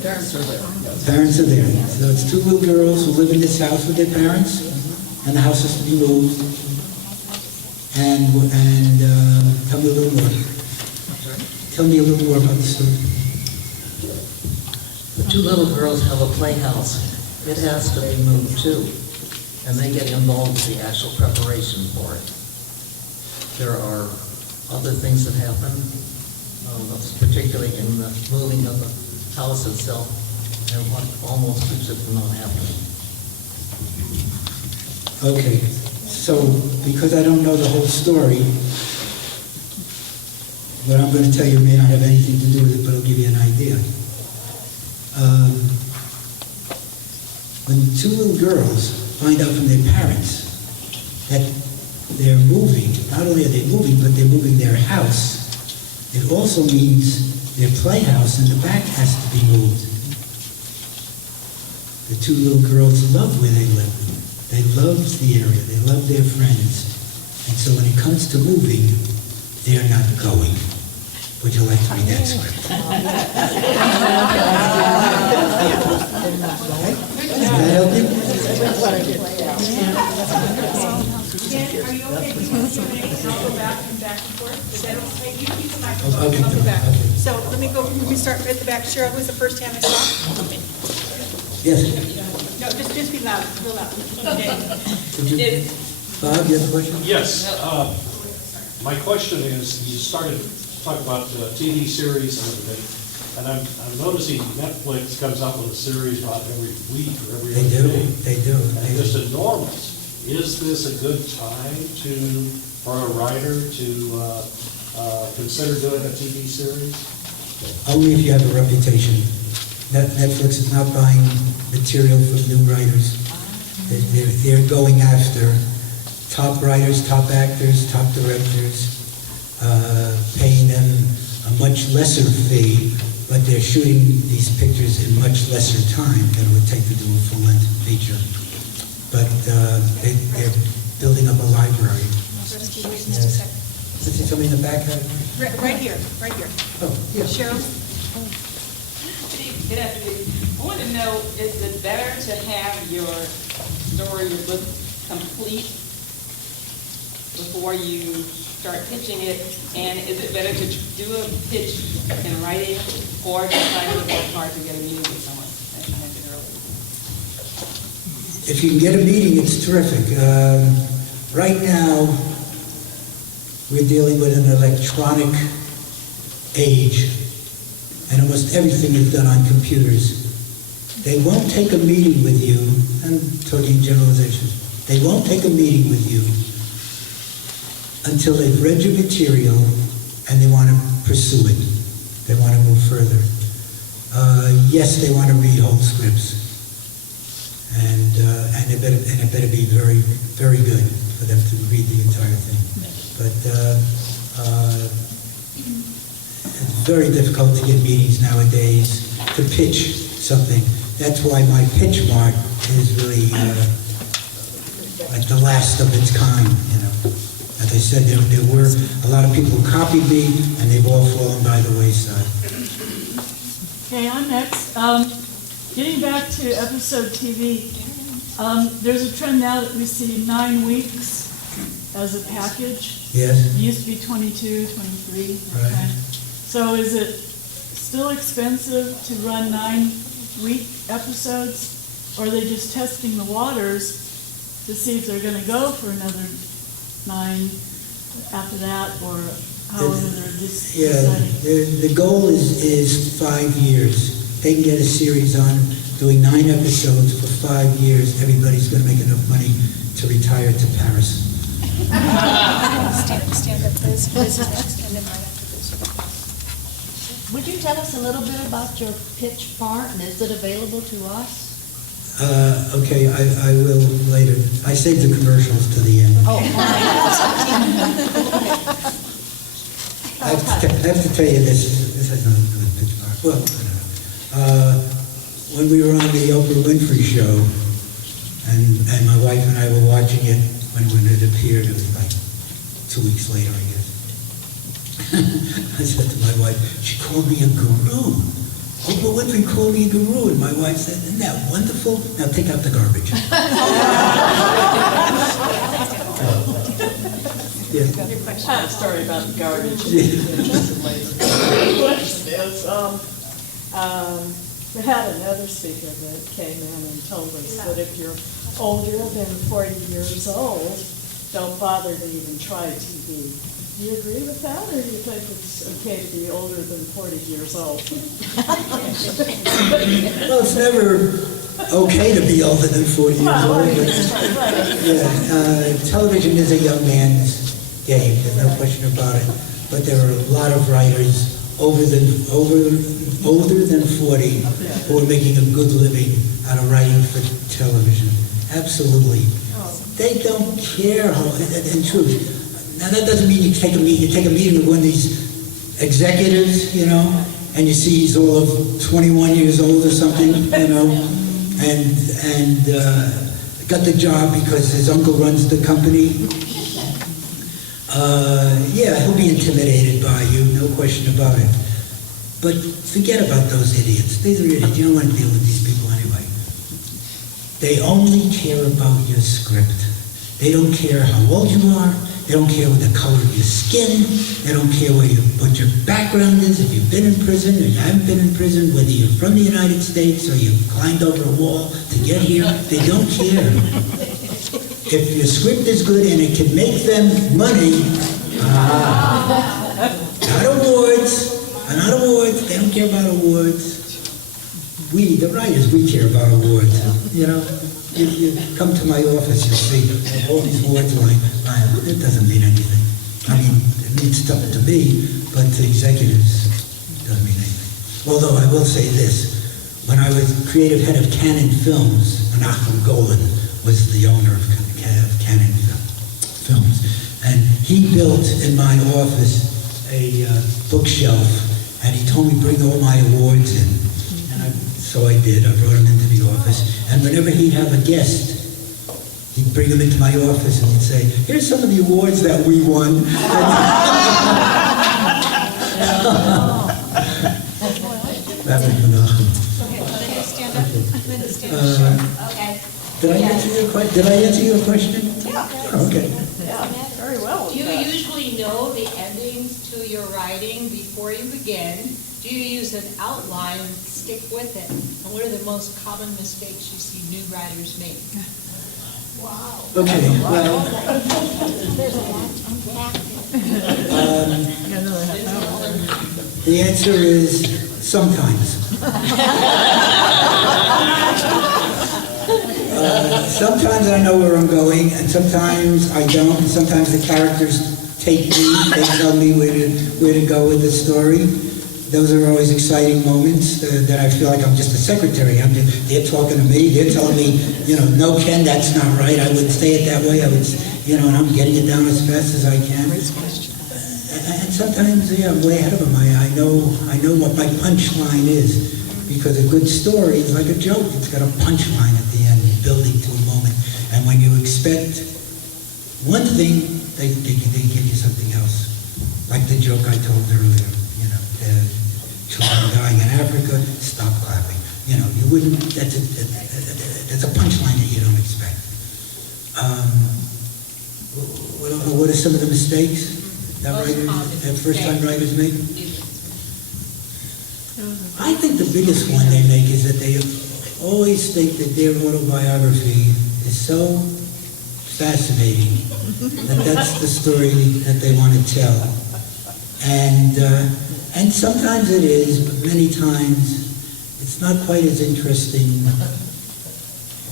Parents are there. Parents are there. So it's two little girls who live in this house with their parents, and the house has to be moved. And tell me a little more. Tell me a little more about the story. The two little girls have a playhouse. It has to be moved too, and they get involved with the actual preparation for it. There are other things that happen, particularly in the moving of the house itself, and what almost keeps it from not happening. Okay, so because I don't know the whole story, what I'm going to tell you may not have anything to do with it, but it'll give you an idea. When two little girls find out from their parents that they're moving, not only are they moving, but they're moving their house, it also means their playhouse in the back has to be moved. The two little girls love where they live. They love the area. They love their friends. And so when it comes to moving, they're not going. Would you like to read that script? Does that help you? Jen, are you okay with Q&A? I'll go back and forth. Is that okay? You keep the microphone. Okay, I'll go back. okay. So let me start at the back. Cheryl was the first hand I saw. Yes. No, just be loud, real loud. Okay. Bob, you have a question? Yes, my question is, you started to talk about TV series and everything, and I'm noticing Netflix comes up with a series about every week or every other day. They do. And just enormous. Is this a good time for a writer to consider doing a TV series? Only if you have a reputation. Netflix is not buying material from new writers. They're going after top writers, top actors, top directors, paying them a much lesser fee, but they're shooting these pictures in much lesser time than it would take to do a full-length feature. But they're building up a library. Just a second. Did you tell me in the back? Right here. Oh, yeah. Cheryl? Good afternoon. I want to know, is it better to have your story, your book complete before you start pitching it? And is it better to do a pitch in writing or just try to work hard to get a meeting with someone? As I mentioned earlier. If you can get a meeting, it's terrific. Right now, we're dealing with an electronic age, and almost everything is done on computers. They won't take a meeting with you, I'm talking generalizations, they won't take a meeting with you until they've read your material and they want to pursue it. They want to move further. Yes, they want to read whole scripts. And it better be very, very good for them to read the entire thing. But it's very difficult to get meetings nowadays to pitch something. That's why my pitch mark is really like the last of its kind, you know. As I said, there were a lot of people who copied me, and they've all fallen by the wayside. Okay, I'm next. Getting back to episode TV, there's a trend now that we see 9 weeks as a package. Yes? It used to be 22, 23. Right. Okay. So is it still expensive to run 9-week episodes? Or are they just testing the waters to see if they're going to go for another 9 after that, or however they're just deciding? The goal is 5 years. They can get a series on doing 9 episodes for 5 years. Everybody's going to make enough money to retire to Paris. Stand up, Liz next, and then right after this. Would you tell us a little bit about your pitch part, and is it available to us? Okay, I will later. I saved the commercials to the end. Oh, I have to tell you this. This has nothing to do with pitch part. Well, I don't know. When we were on the Oprah Winfrey show, and my wife and I were watching it when it appeared, it was like 2 weeks later, I guess. I said to my wife, she called me a guru. Oprah Winfrey called me a guru, and my wife said, isn't that wonderful? Now take out the garbage. Yeah. I have a story about the garbage. The question is, we had another speaker that came in and told us that if you're older than 40 years old, don't bother to even try TV. Do you agree with that, or do you think it's okay to be older than 40 years old? Well, it's never okay to be older than 40 years old. But, television is a young man's game, there's no question about it. But there are a lot of writers older than 40 who are making a good living out of writing for television. Absolutely. They don't care how, in truth. Now that doesn't mean you take a meeting with one of these executives, you know, and you see he's all of 21 years old or something, you know, and got the job because his uncle runs the company. Yeah, he'll be intimidated by you, no question about it. But forget about those idiots. These are idiots. You don't want to deal with these people anyway. They only care about your script. They don't care how old you are. They don't care what the color of your skin. They don't care what your background is, if you've been in prison or you haven't been in prison, whether you're from the United States or you've climbed over a wall to get here. They don't care. If your script is good and it can make them money, not awards. They don't care about awards. We, the writers, we care about awards. You know, if you come to my office, you'll see all these awards lying. It doesn't mean anything. I mean, it means stuff to me, but to executives, it doesn't mean anything. Although I will say this, when I was creative head of Canon Films, Menachem Golan was the owner of Canon Films, and he built in my office a bookshelf, and he told me bring all my awards in. So I did. I brought him into the office. And whenever he'd have a guest, he'd bring them into my office and he'd say, here's some of the awards that we won. Rabbi Menachem. Okay, Linda, stand up. Linda, stand up. Okay. Did I answer your question? Yeah. Okay. Yeah, very well. Do you usually know the endings to your writing before you begin? Do you use an outline and stick with it? And what are the most common mistakes you see new writers make? Wow. Okay, well, There's a lot to unpack. Got another half hour. the answer is sometimes. Sometimes I know where I'm going, and sometimes I don't. And sometimes the characters take me, they tell me where to go with the story. Those are always exciting moments that I feel like I'm just a secretary. They're talking to me, they're telling me, no, Ken, that's not right. I wouldn't say it that way. I would, and I'm getting it down as fast as I can. And sometimes, I'm way ahead of them. I know what my punchline is, because a good story is like a joke. It's got a punchline at the end, building to a moment. And when you expect one thing, they give you something else. Like the joke I told earlier, children dying in Africa, stop clapping. You wouldn't, that's a punchline that you don't expect. What are some of the mistakes that first-time writers make? I think the biggest one they make is that they always think that their autobiography is so fascinating that that's the story that they want to tell. And sometimes it is, but many times it's not quite as interesting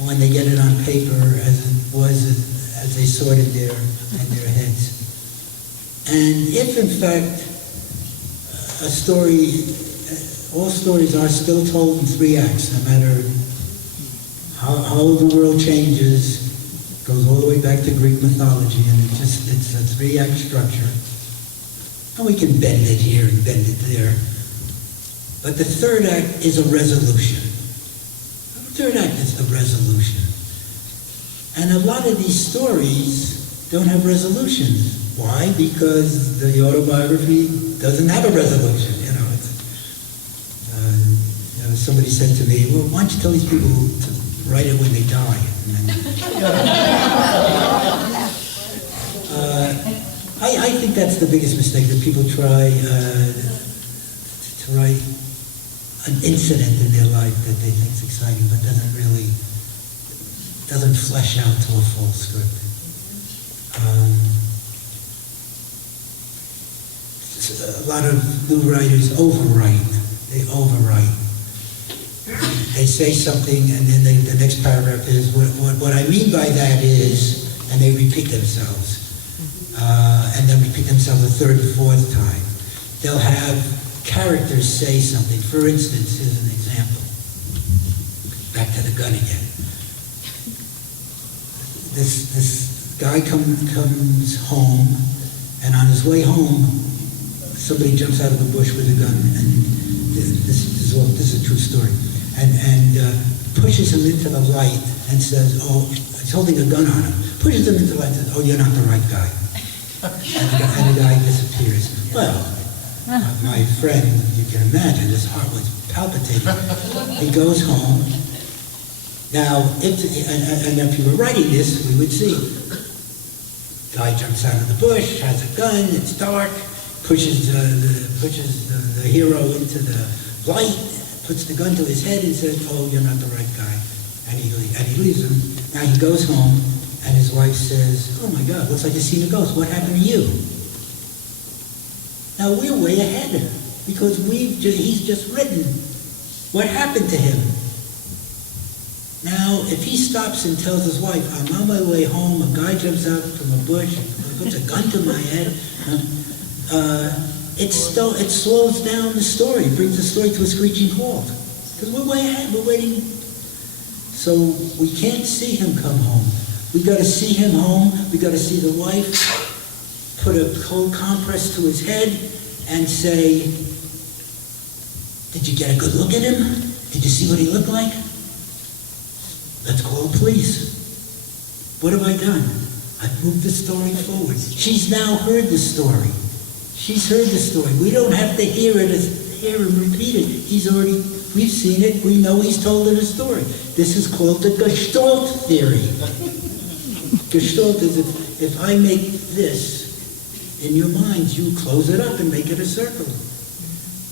when they get it on paper as it was as they saw it in their heads. And if in fact a story, all stories are still told in 3 acts, no matter how the world changes, goes all the way back to Greek mythology, and it's a 3-act structure. And we can bend it here and bend it there. But the 3rd act is a resolution. The 3rd act is the resolution. And a lot of these stories don't have resolutions. Why? Because the autobiography doesn't have a resolution. Somebody said to me, well, why don't you tell these people to write it when they die? I think that's the biggest mistake, that people try to write an incident in their life that they think is exciting, but doesn't flesh out to a full script. A lot of new writers overwrite. They overwrite. They say something, and then the next paragraph is, what I mean by that is, and they repeat themselves. And then repeat themselves a 3rd or 4th time. They'll have characters say something. For instance, here's an example. Back to the gun again. This guy comes home, and on his way home, somebody jumps out of the bush with a gun, and this is a true story, and pushes him into the light and says, oh, he's holding a gun on him, pushes him into the light and says, oh, you're not the right guy. And the guy disappears. Well, my friend, you can imagine, his heart was palpitating. He goes home. Now, if you were writing this, we would see. Guy jumps out of the bush, has a gun, it's dark, pushes the hero into the light, puts the gun to his head and says, oh, you're not the right guy. And he leaves him. Now he goes home, and his wife says, oh my God, looks like you've seen a ghost. What happened to you? Now we're way ahead, because he's just written what happened to him. Now, if he stops and tells his wife, I'm on my way home, a guy jumps out from a bush, puts a gun to my head, it slows down the story, brings the story to a screeching halt. Because we're way ahead, we're waiting. So we can't see him come home. We got to see him home. We got to see the wife put a cold compress to his head and say, did you get a good look at him? Did you see what he looked like? Let's call the police. What have I done? I've moved the story forward. She's now heard the story. She's heard the story. We don't have to hear it hear him repeat it. We've seen it, we know he's told it a story. This is called the Gestalt theory. Gestalt is if I make this in your minds, you close it up and make it a circle.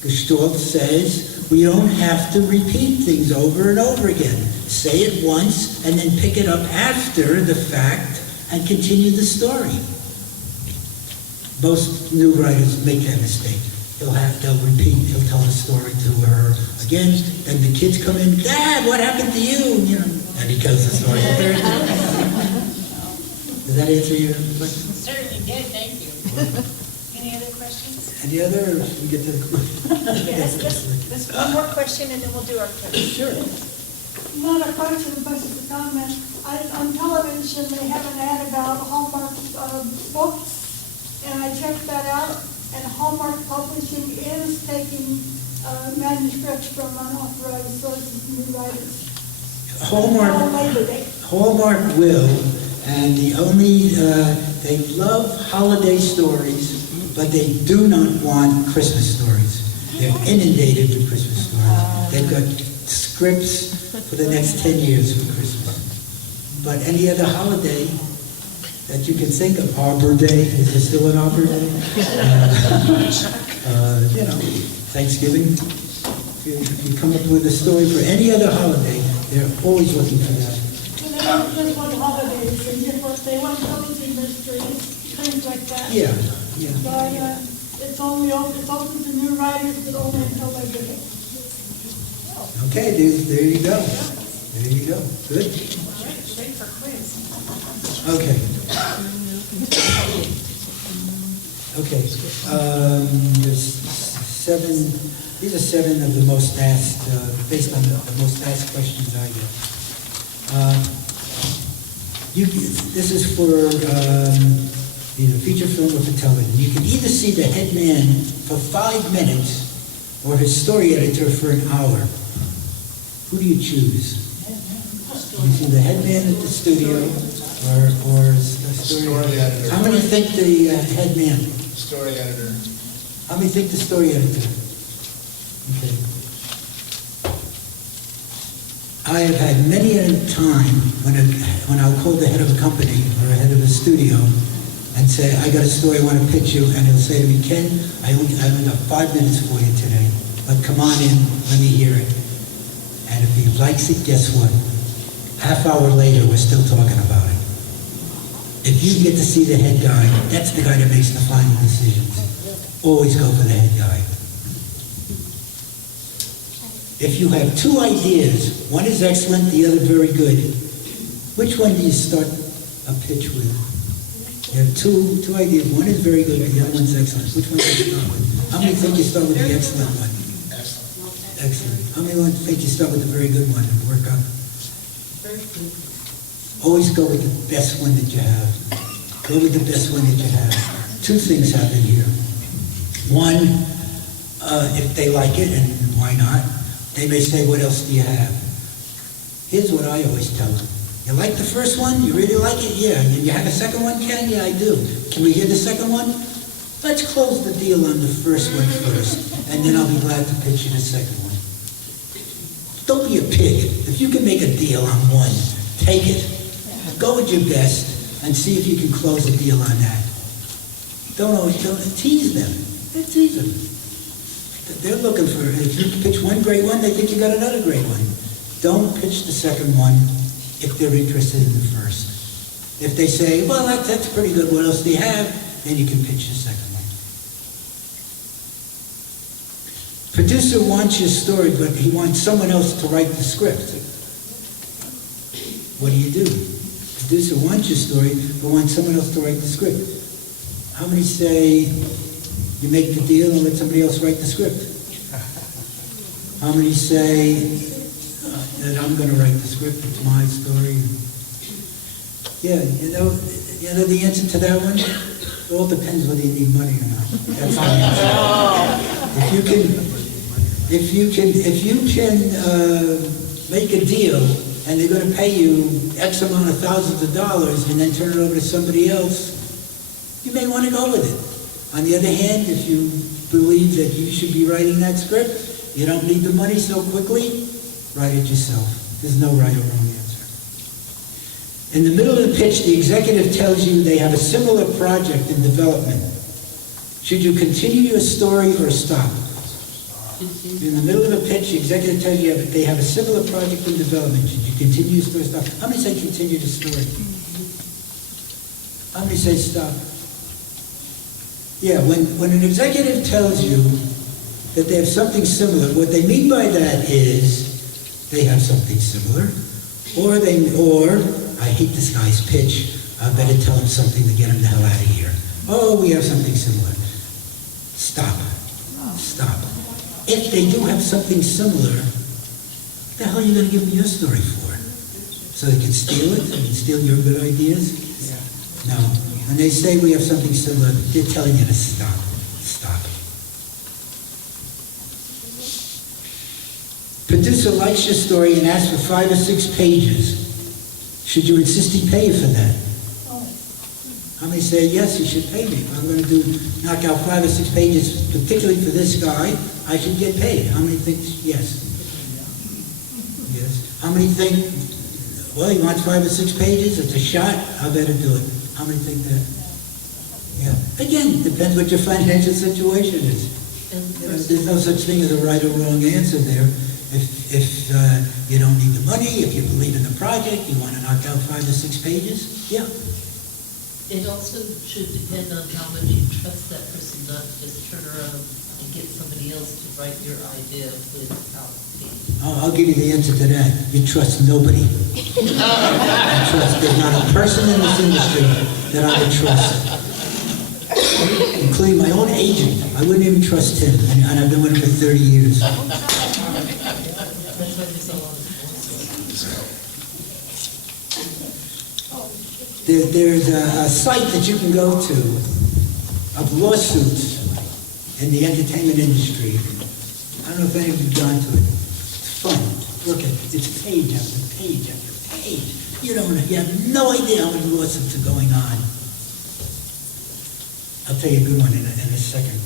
Gestalt says we don't have to repeat things over and over again. Say it once and then pick it up after the fact and continue the story. Most new writers make that mistake. They'll repeat, he'll tell the story to her again, then the kids come in, Dad, what happened to you? You know, and he tells the story a third time. Does that answer your question? Certainly did, thank you. Any other questions? Any other, we get to the Yes, just one more question and then we'll do our quiz. Sure. Not a question, but just a comment. On television, they have an ad about Hallmark books, and I checked that out, and Hallmark Publishing is taking manuscripts from unauthorized sources, new writers. Hallmark will, and the only, they love holiday stories, but they do not want Christmas stories. They're inundated with Christmas stories. They've got scripts for the next 10 years for Christmas. But any other holiday that you can think of, Arbor Day, is there still an Arbor Day? Thanksgiving. If you come up with a story for any other holiday, they're always looking for that. And they don't just want holidays, they want cozy mysteries, things like that. Yeah. But it's open to new writers, but only until they're good. Okay, there you go. There you go. Good. Ready for quiz. Okay. Okay. There's seven. These are seven of the most asked, based on the most asked questions I get. This is for feature film or for television. You can either see the head man for 5 minutes or his story editor for an hour. Who do you choose? You see the head man at the studio or the story editor? How many think the head man? Story editor. How many think the story editor? Okay. I have had many a time when I'll call the head of a company or a head of a studio and say, I got a story I want to pitch you, and he'll say to me, Ken, I only got 5 minutes for you today, but come on in, let me hear it. And if he likes it, guess what? Half hour later, we're still talking about it. If you get to see the head guy, that's the guy that makes the final decisions. Always go for the head guy. If you have 2 ideas, one is excellent, the other very good, which one do you start a pitch with? You have two ideas, one is very good, the other one's excellent. Which one do you start with? How many think you start with the excellent one? Excellent. How many think you start with the very good one and work up? Always go with the best one that you have. Go with the best one that you have. 2 things happen here. One, if they like it, and why not, they may say, what else do you have? Here's what I always tell them. You like the first one? You really like it? Yeah. You have a second one, Ken? Yeah, I do. Can we hear the second one? Let's close the deal on the first one first, and then I'll be glad to pitch you the second one. Don't be a pig. If you can make a deal on one, take it. Go with your best and see if you can close a deal on that. Don't tease them. Tease them. They're looking for, if you pitch one great one, they think you got another great one. Don't pitch the second one if they're interested in the first. If they say, well, that's pretty good, what else do you have? Then you can pitch the second one. Producer wants your story, but he wants someone else to write the script. What do? Producer wants your story, but wants someone else to write the script. How many say you make the deal and let somebody else write the script? How many say that I'm going to write the script, it's my story? Yeah, you know the answer to that one? It all depends whether you need money or not. That's the answer. If you can make a deal and they're going to pay you X amount of thousands of dollars and then turn it over to somebody else, you may want to go with it. On the other hand, if you believe that you should be writing that script, you don't need the money so quickly, write it yourself. There's no right or wrong answer. In the middle of the pitch, the executive tells you they have a similar project in development. Should you continue your story or stop? In the middle of a pitch, the executive tells you they have a similar project in development. Should you continue your story or stop? How many say continue the story? How many say stop? Yeah, when an executive tells you that they have something similar, what they mean by that is they have something similar, or I hate this guy's pitch, I better tell him something to get him the hell out of here. Oh, we have something similar. Stop. Stop. If they do have something similar, what the hell are you going to give them your story for? So they can steal it? I mean, steal your good ideas? No. When they say we have something similar, they're telling you to stop. Stop. Producer likes your story and asks for 5 or 6 pages. Should you insist he pay you for that? How many say, yes, he should pay me? If I'm going to knock out 5 or 6 pages, particularly for this guy, I should get paid. How many think yes? Yes. How many think, well, he wants 5 or 6 pages, it's a shot, I better do it. How many think that? Yeah. Again, depends what your financial situation is. There's no such thing as a right or wrong answer there. If you don't need the money, if you believe in the project, you want to knock out 5 or 6 pages, yeah. It also should depend on how much you trust that person, not to just turn around and get somebody else to write your idea without paying. I'll give you the answer to that. You trust nobody. There's not a person in this industry that I would trust, including my own agent. I wouldn't even trust him, and I've been with him for 30 years. There's a site that you can go to of lawsuits in the entertainment industry. I don't know if any of you have gone to it. It's fun. Look at it. It's page after page after page. You have no idea how many lawsuits are going on. I'll tell you a good one in a second.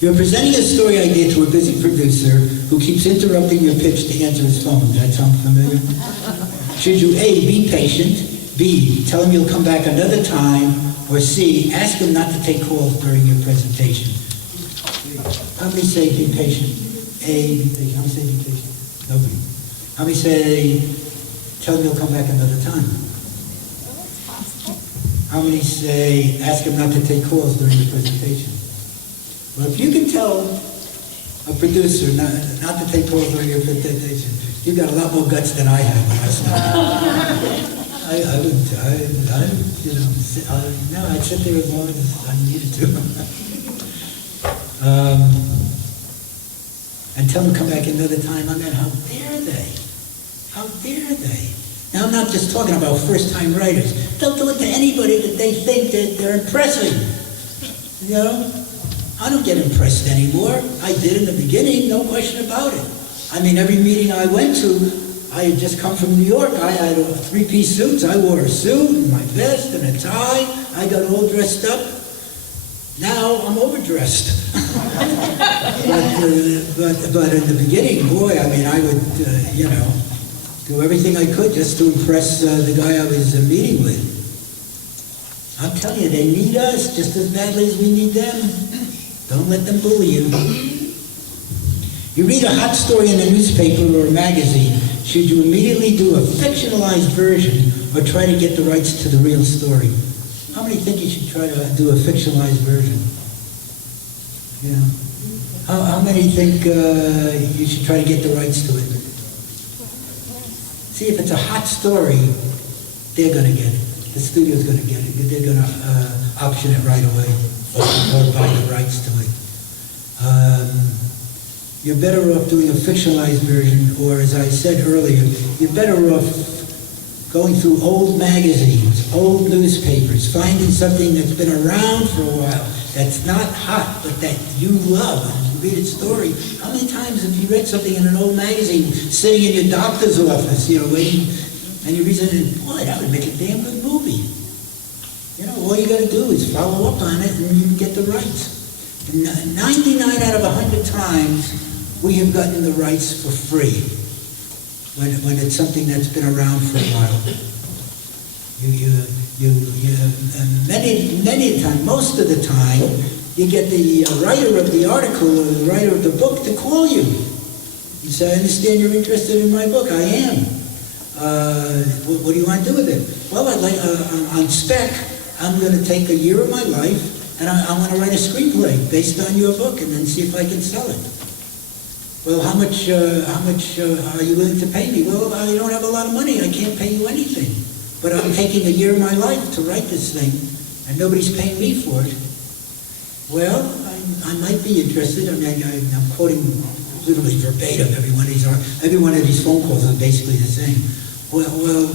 You're presenting a story idea to a busy producer who keeps interrupting your pitch to answer his phone. Does that sound familiar? Should you A, be patient, B, tell him you'll come back another time, or C, ask him not to take calls during your presentation? How many say be patient? A, be patient. How many say be patient? Nobody. How many say tell him you'll come back another time? How many say ask him not to take calls during your presentation? Well, if you can tell a producer not to take calls during your presentation, you've got a lot more guts than I have when I started. I'd sit there as long as I needed to. And tell them to come back another time. I mean, how dare they? How dare they? Now, I'm not just talking about first-time writers. They'll do it to anybody that they think that they're impressing. You know? I don't get impressed anymore. I did in the beginning, no question about it. I mean, every meeting I went to, I had just come from New York. I had 3-piece suits. I wore a suit and my vest and a tie. I got all dressed up. Now I'm overdressed. but in the beginning, boy, I mean, I would, do everything I could just to impress the guy I was meeting with. I'm telling you, they need us just as badly as we need them. Don't let them bully you. You read a hot story in a newspaper or a magazine. Should you immediately do a fictionalized version or try to get the rights to the real story? How many think you should try to do a fictionalized version? Yeah. How many think you should try to get the rights to it? See, if it's a hot story, they're going to get it. The studio's going to get it. They're going to option it right away or buy the rights to it. You're better off doing a fictionalized version, or as I said earlier, you're better off going through old magazines, old newspapers, finding something that's been around for a while, that's not hot, but that you love, and you read its story. How many times have you read something in an old magazine, sitting in your doctor's office, waiting, and you read something, boy, that would make a damn good movie. all you gotta do is follow up on it and you can get the rights. And 99 out of 100 times, we have gotten the rights for free when it's something that's been around for a while. Many a time, most of the time, you get the writer of the article or the writer of the book to call you. You say, I understand you're interested in my book. I am. What do you want to do with it? Well, I'd like, on spec, I'm going to take a year of my life and I want to write a screenplay based on your book and then see if I can sell it. Well, how much are you willing to pay me? Well, I don't have a lot of money. I can't pay you anything. But I'm taking a year of my life to write this thing, and nobody's paying me for it. Well, I might be interested. I mean, I'm quoting literally verbatim. Every one of these phone calls are basically the same. Well,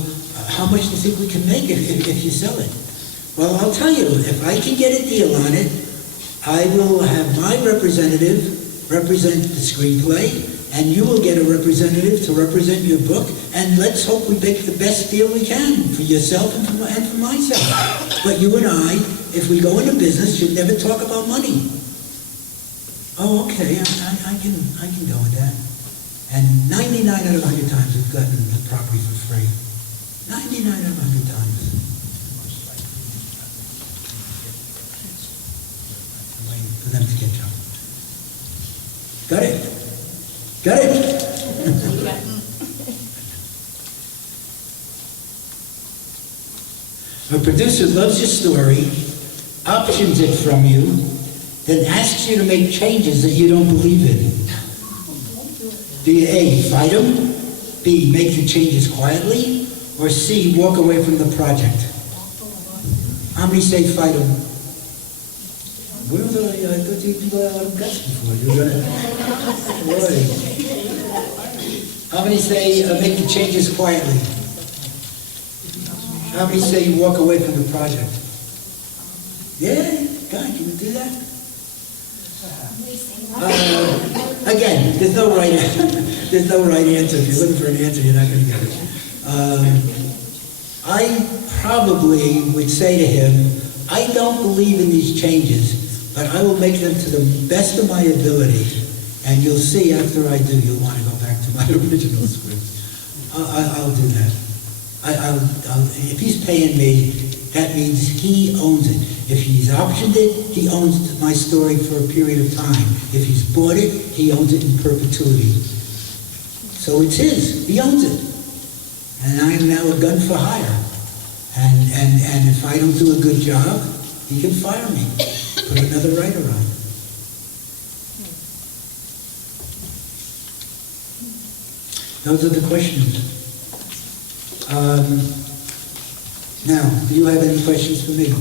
how much do you think we can make if you sell it? Well, I'll tell you, if I can get a deal on it, I will have my representative represent the screenplay, and you will get a representative to represent your book, and let's hope we make the best deal we can for yourself and for myself. But you and I, if we go into business, should never talk about money. Oh, okay, I can go with that. And 99 out of 100 times we've gotten the property for free. 99 out of 100 times. I'm waiting for them to catch up. Got it? Got it? A producer loves your story, options it from you, then asks you to make changes that you don't believe in. Do you A, fight them, B, make the changes quietly, or C, walk away from the project? How many say fight them? Where was I thought you people had a lot of guts before. You were gonna. Boy. How many say make the changes quietly? How many say you walk away from the project? Yeah, God, you would do that? Again, there's no right answer. If you're looking for an answer, you're not going to get it. I probably would say to him, I don't believe in these changes, but I will make them to the best of my ability, and you'll see after I do, you'll want to go back to my original script. I'll do that. If he's paying me, that means he owns it. If he's optioned it, he owns my story for a period of time. If he's bought it, he owns it in perpetuity. So it's his. He owns it. And I am now a gun for hire. And if I don't do a good job, he can fire me. Put another writer on. Those are the questions. Now, do you have any questions for me?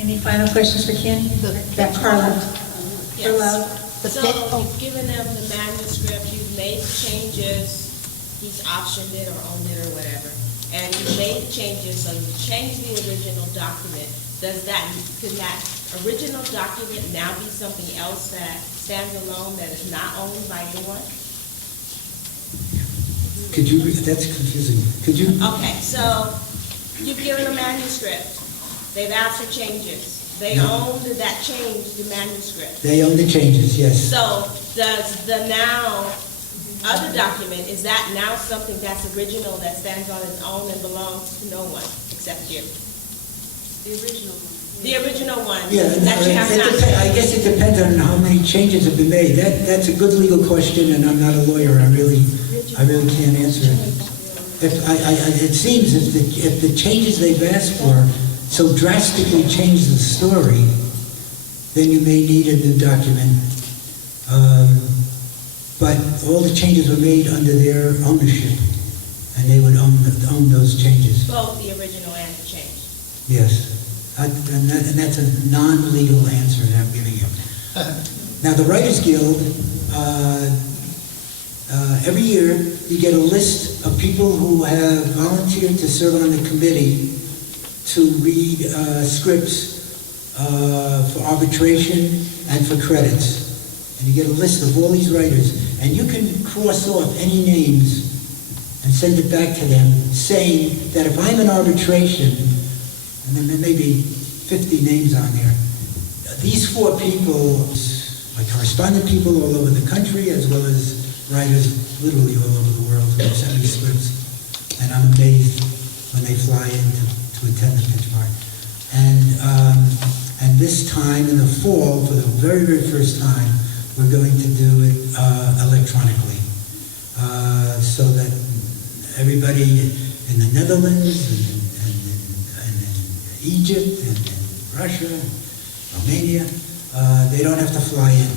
Any final questions for Ken? Carla. Yes. So you've given them the manuscript, you've made changes, he's optioned it or owned it or whatever, and you made changes, so you changed the original document. Could that original document now be something else that stands alone that is not owned by anyone? Could you, that's confusing. Could you? Okay, so you've given a manuscript. They've asked for changes. They owned that change, the manuscript. They own the changes, yes. So does the now other document, is that now something that's original, that stands on its own and belongs to no one except you? The original one. The original one. Yeah, that you have not. I guess it depends on how many changes have been made. That's a good legal question, and I'm not a lawyer. I really can't answer it. It seems if the changes they've asked for so drastically change the story, then you may need a new document. But all the changes were made under their ownership, and they would own those changes. Both the original and the change. Yes. And that's a non-legal answer that I'm giving you. Now, the Writers Guild, every year you get a list of people who have volunteered to serve on the committee to read scripts for arbitration and for credits. And you get a list of all these writers, and you can cross off any names and send it back to them, saying that if I'm in arbitration, and then there may be 50 names on there, these 4 people, my correspondent people all over the country, as well as writers literally all over the world who send me scripts, and I'm amazed when they fly in to attend the pitch bar. And this time in the fall, for the very, very first time, we're going to do it electronically, so that everybody in the Netherlands and Egypt and Russia, Romania, they don't have to fly in.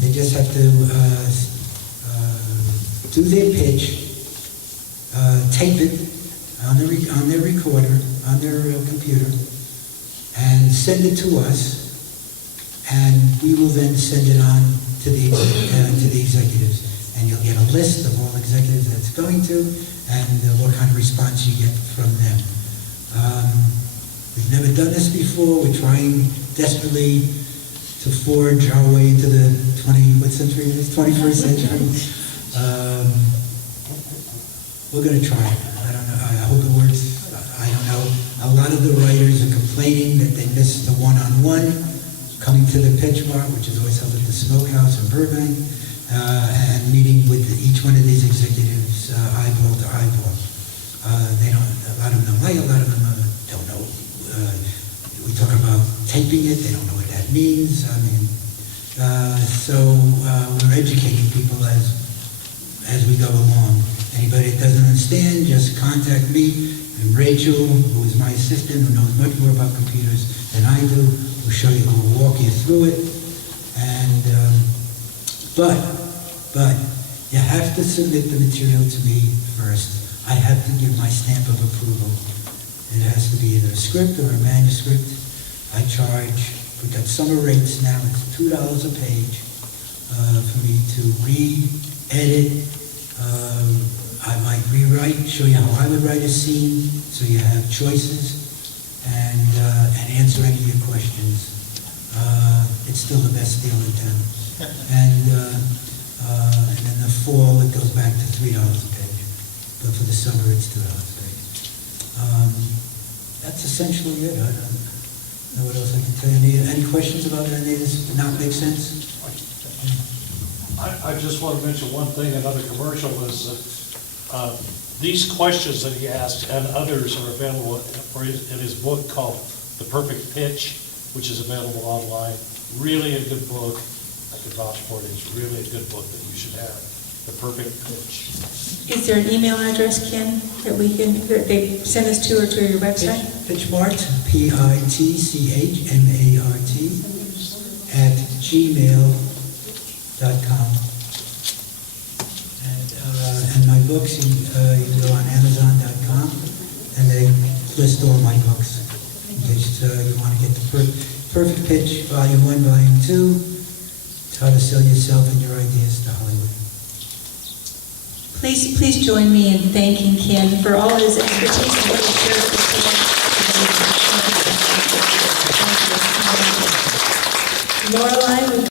They just have to do their pitch, tape it on their recorder, on their computer, and send it to us, and we will then send it on to the executives. And you'll get a list of all executives that it's going to, and what kind of response you get from them. We've never done this before. We're trying desperately to forge our way into the 21st century. We're going to try. I don't know. I hope it works. I don't know. A lot of the writers are complaining that they missed the one-on-one coming to the pitch bar, which is always held at the Smokehouse in Burbank, and meeting with each one of these executives eyeball to eyeball. They don't. A lot of them don't like it. A lot of them don't know. We talk about taping it. They don't know what that means. I mean, so we're educating people as we go along. Anybody that doesn't understand, just contact me and Rachel, who is my assistant, who knows much more about computers than I do. We'll show you, we'll walk you through it. And but you have to submit the material to me first. I have to give my stamp of approval. It has to be either a script or a manuscript. I charge, we've got summer rates now, it's $2 a page for me to read, edit. I might rewrite, show you how I would write a scene, so you have choices, and answer any of your questions. It's still the best deal in town. And in the fall, it goes back to $3 a page. But for the summer, it's $2 a page. That's essentially it. I don't know what else I can tell you. Any questions about any of this? Not make sense? I just want to mention one thing, another commercial is that these questions that he asked and others are available in his book called The Perfect Pitch, which is available online. Really a good book. I could vouch for it. It's really a good book that you should have. The Perfect Pitch. Is there an email address, Ken, that we can, that they send us to or to your website? Pitchmart, PITCHMART, @gmail.com. And my books, you can go on Amazon.com, and they list all my books. In case you want to get the Perfect Pitch, Volume 1, Volume 2, it's how to sell yourself and your ideas to Hollywood. Please join me in thanking Ken for all his expertise and what he shared with us today. Lorelei,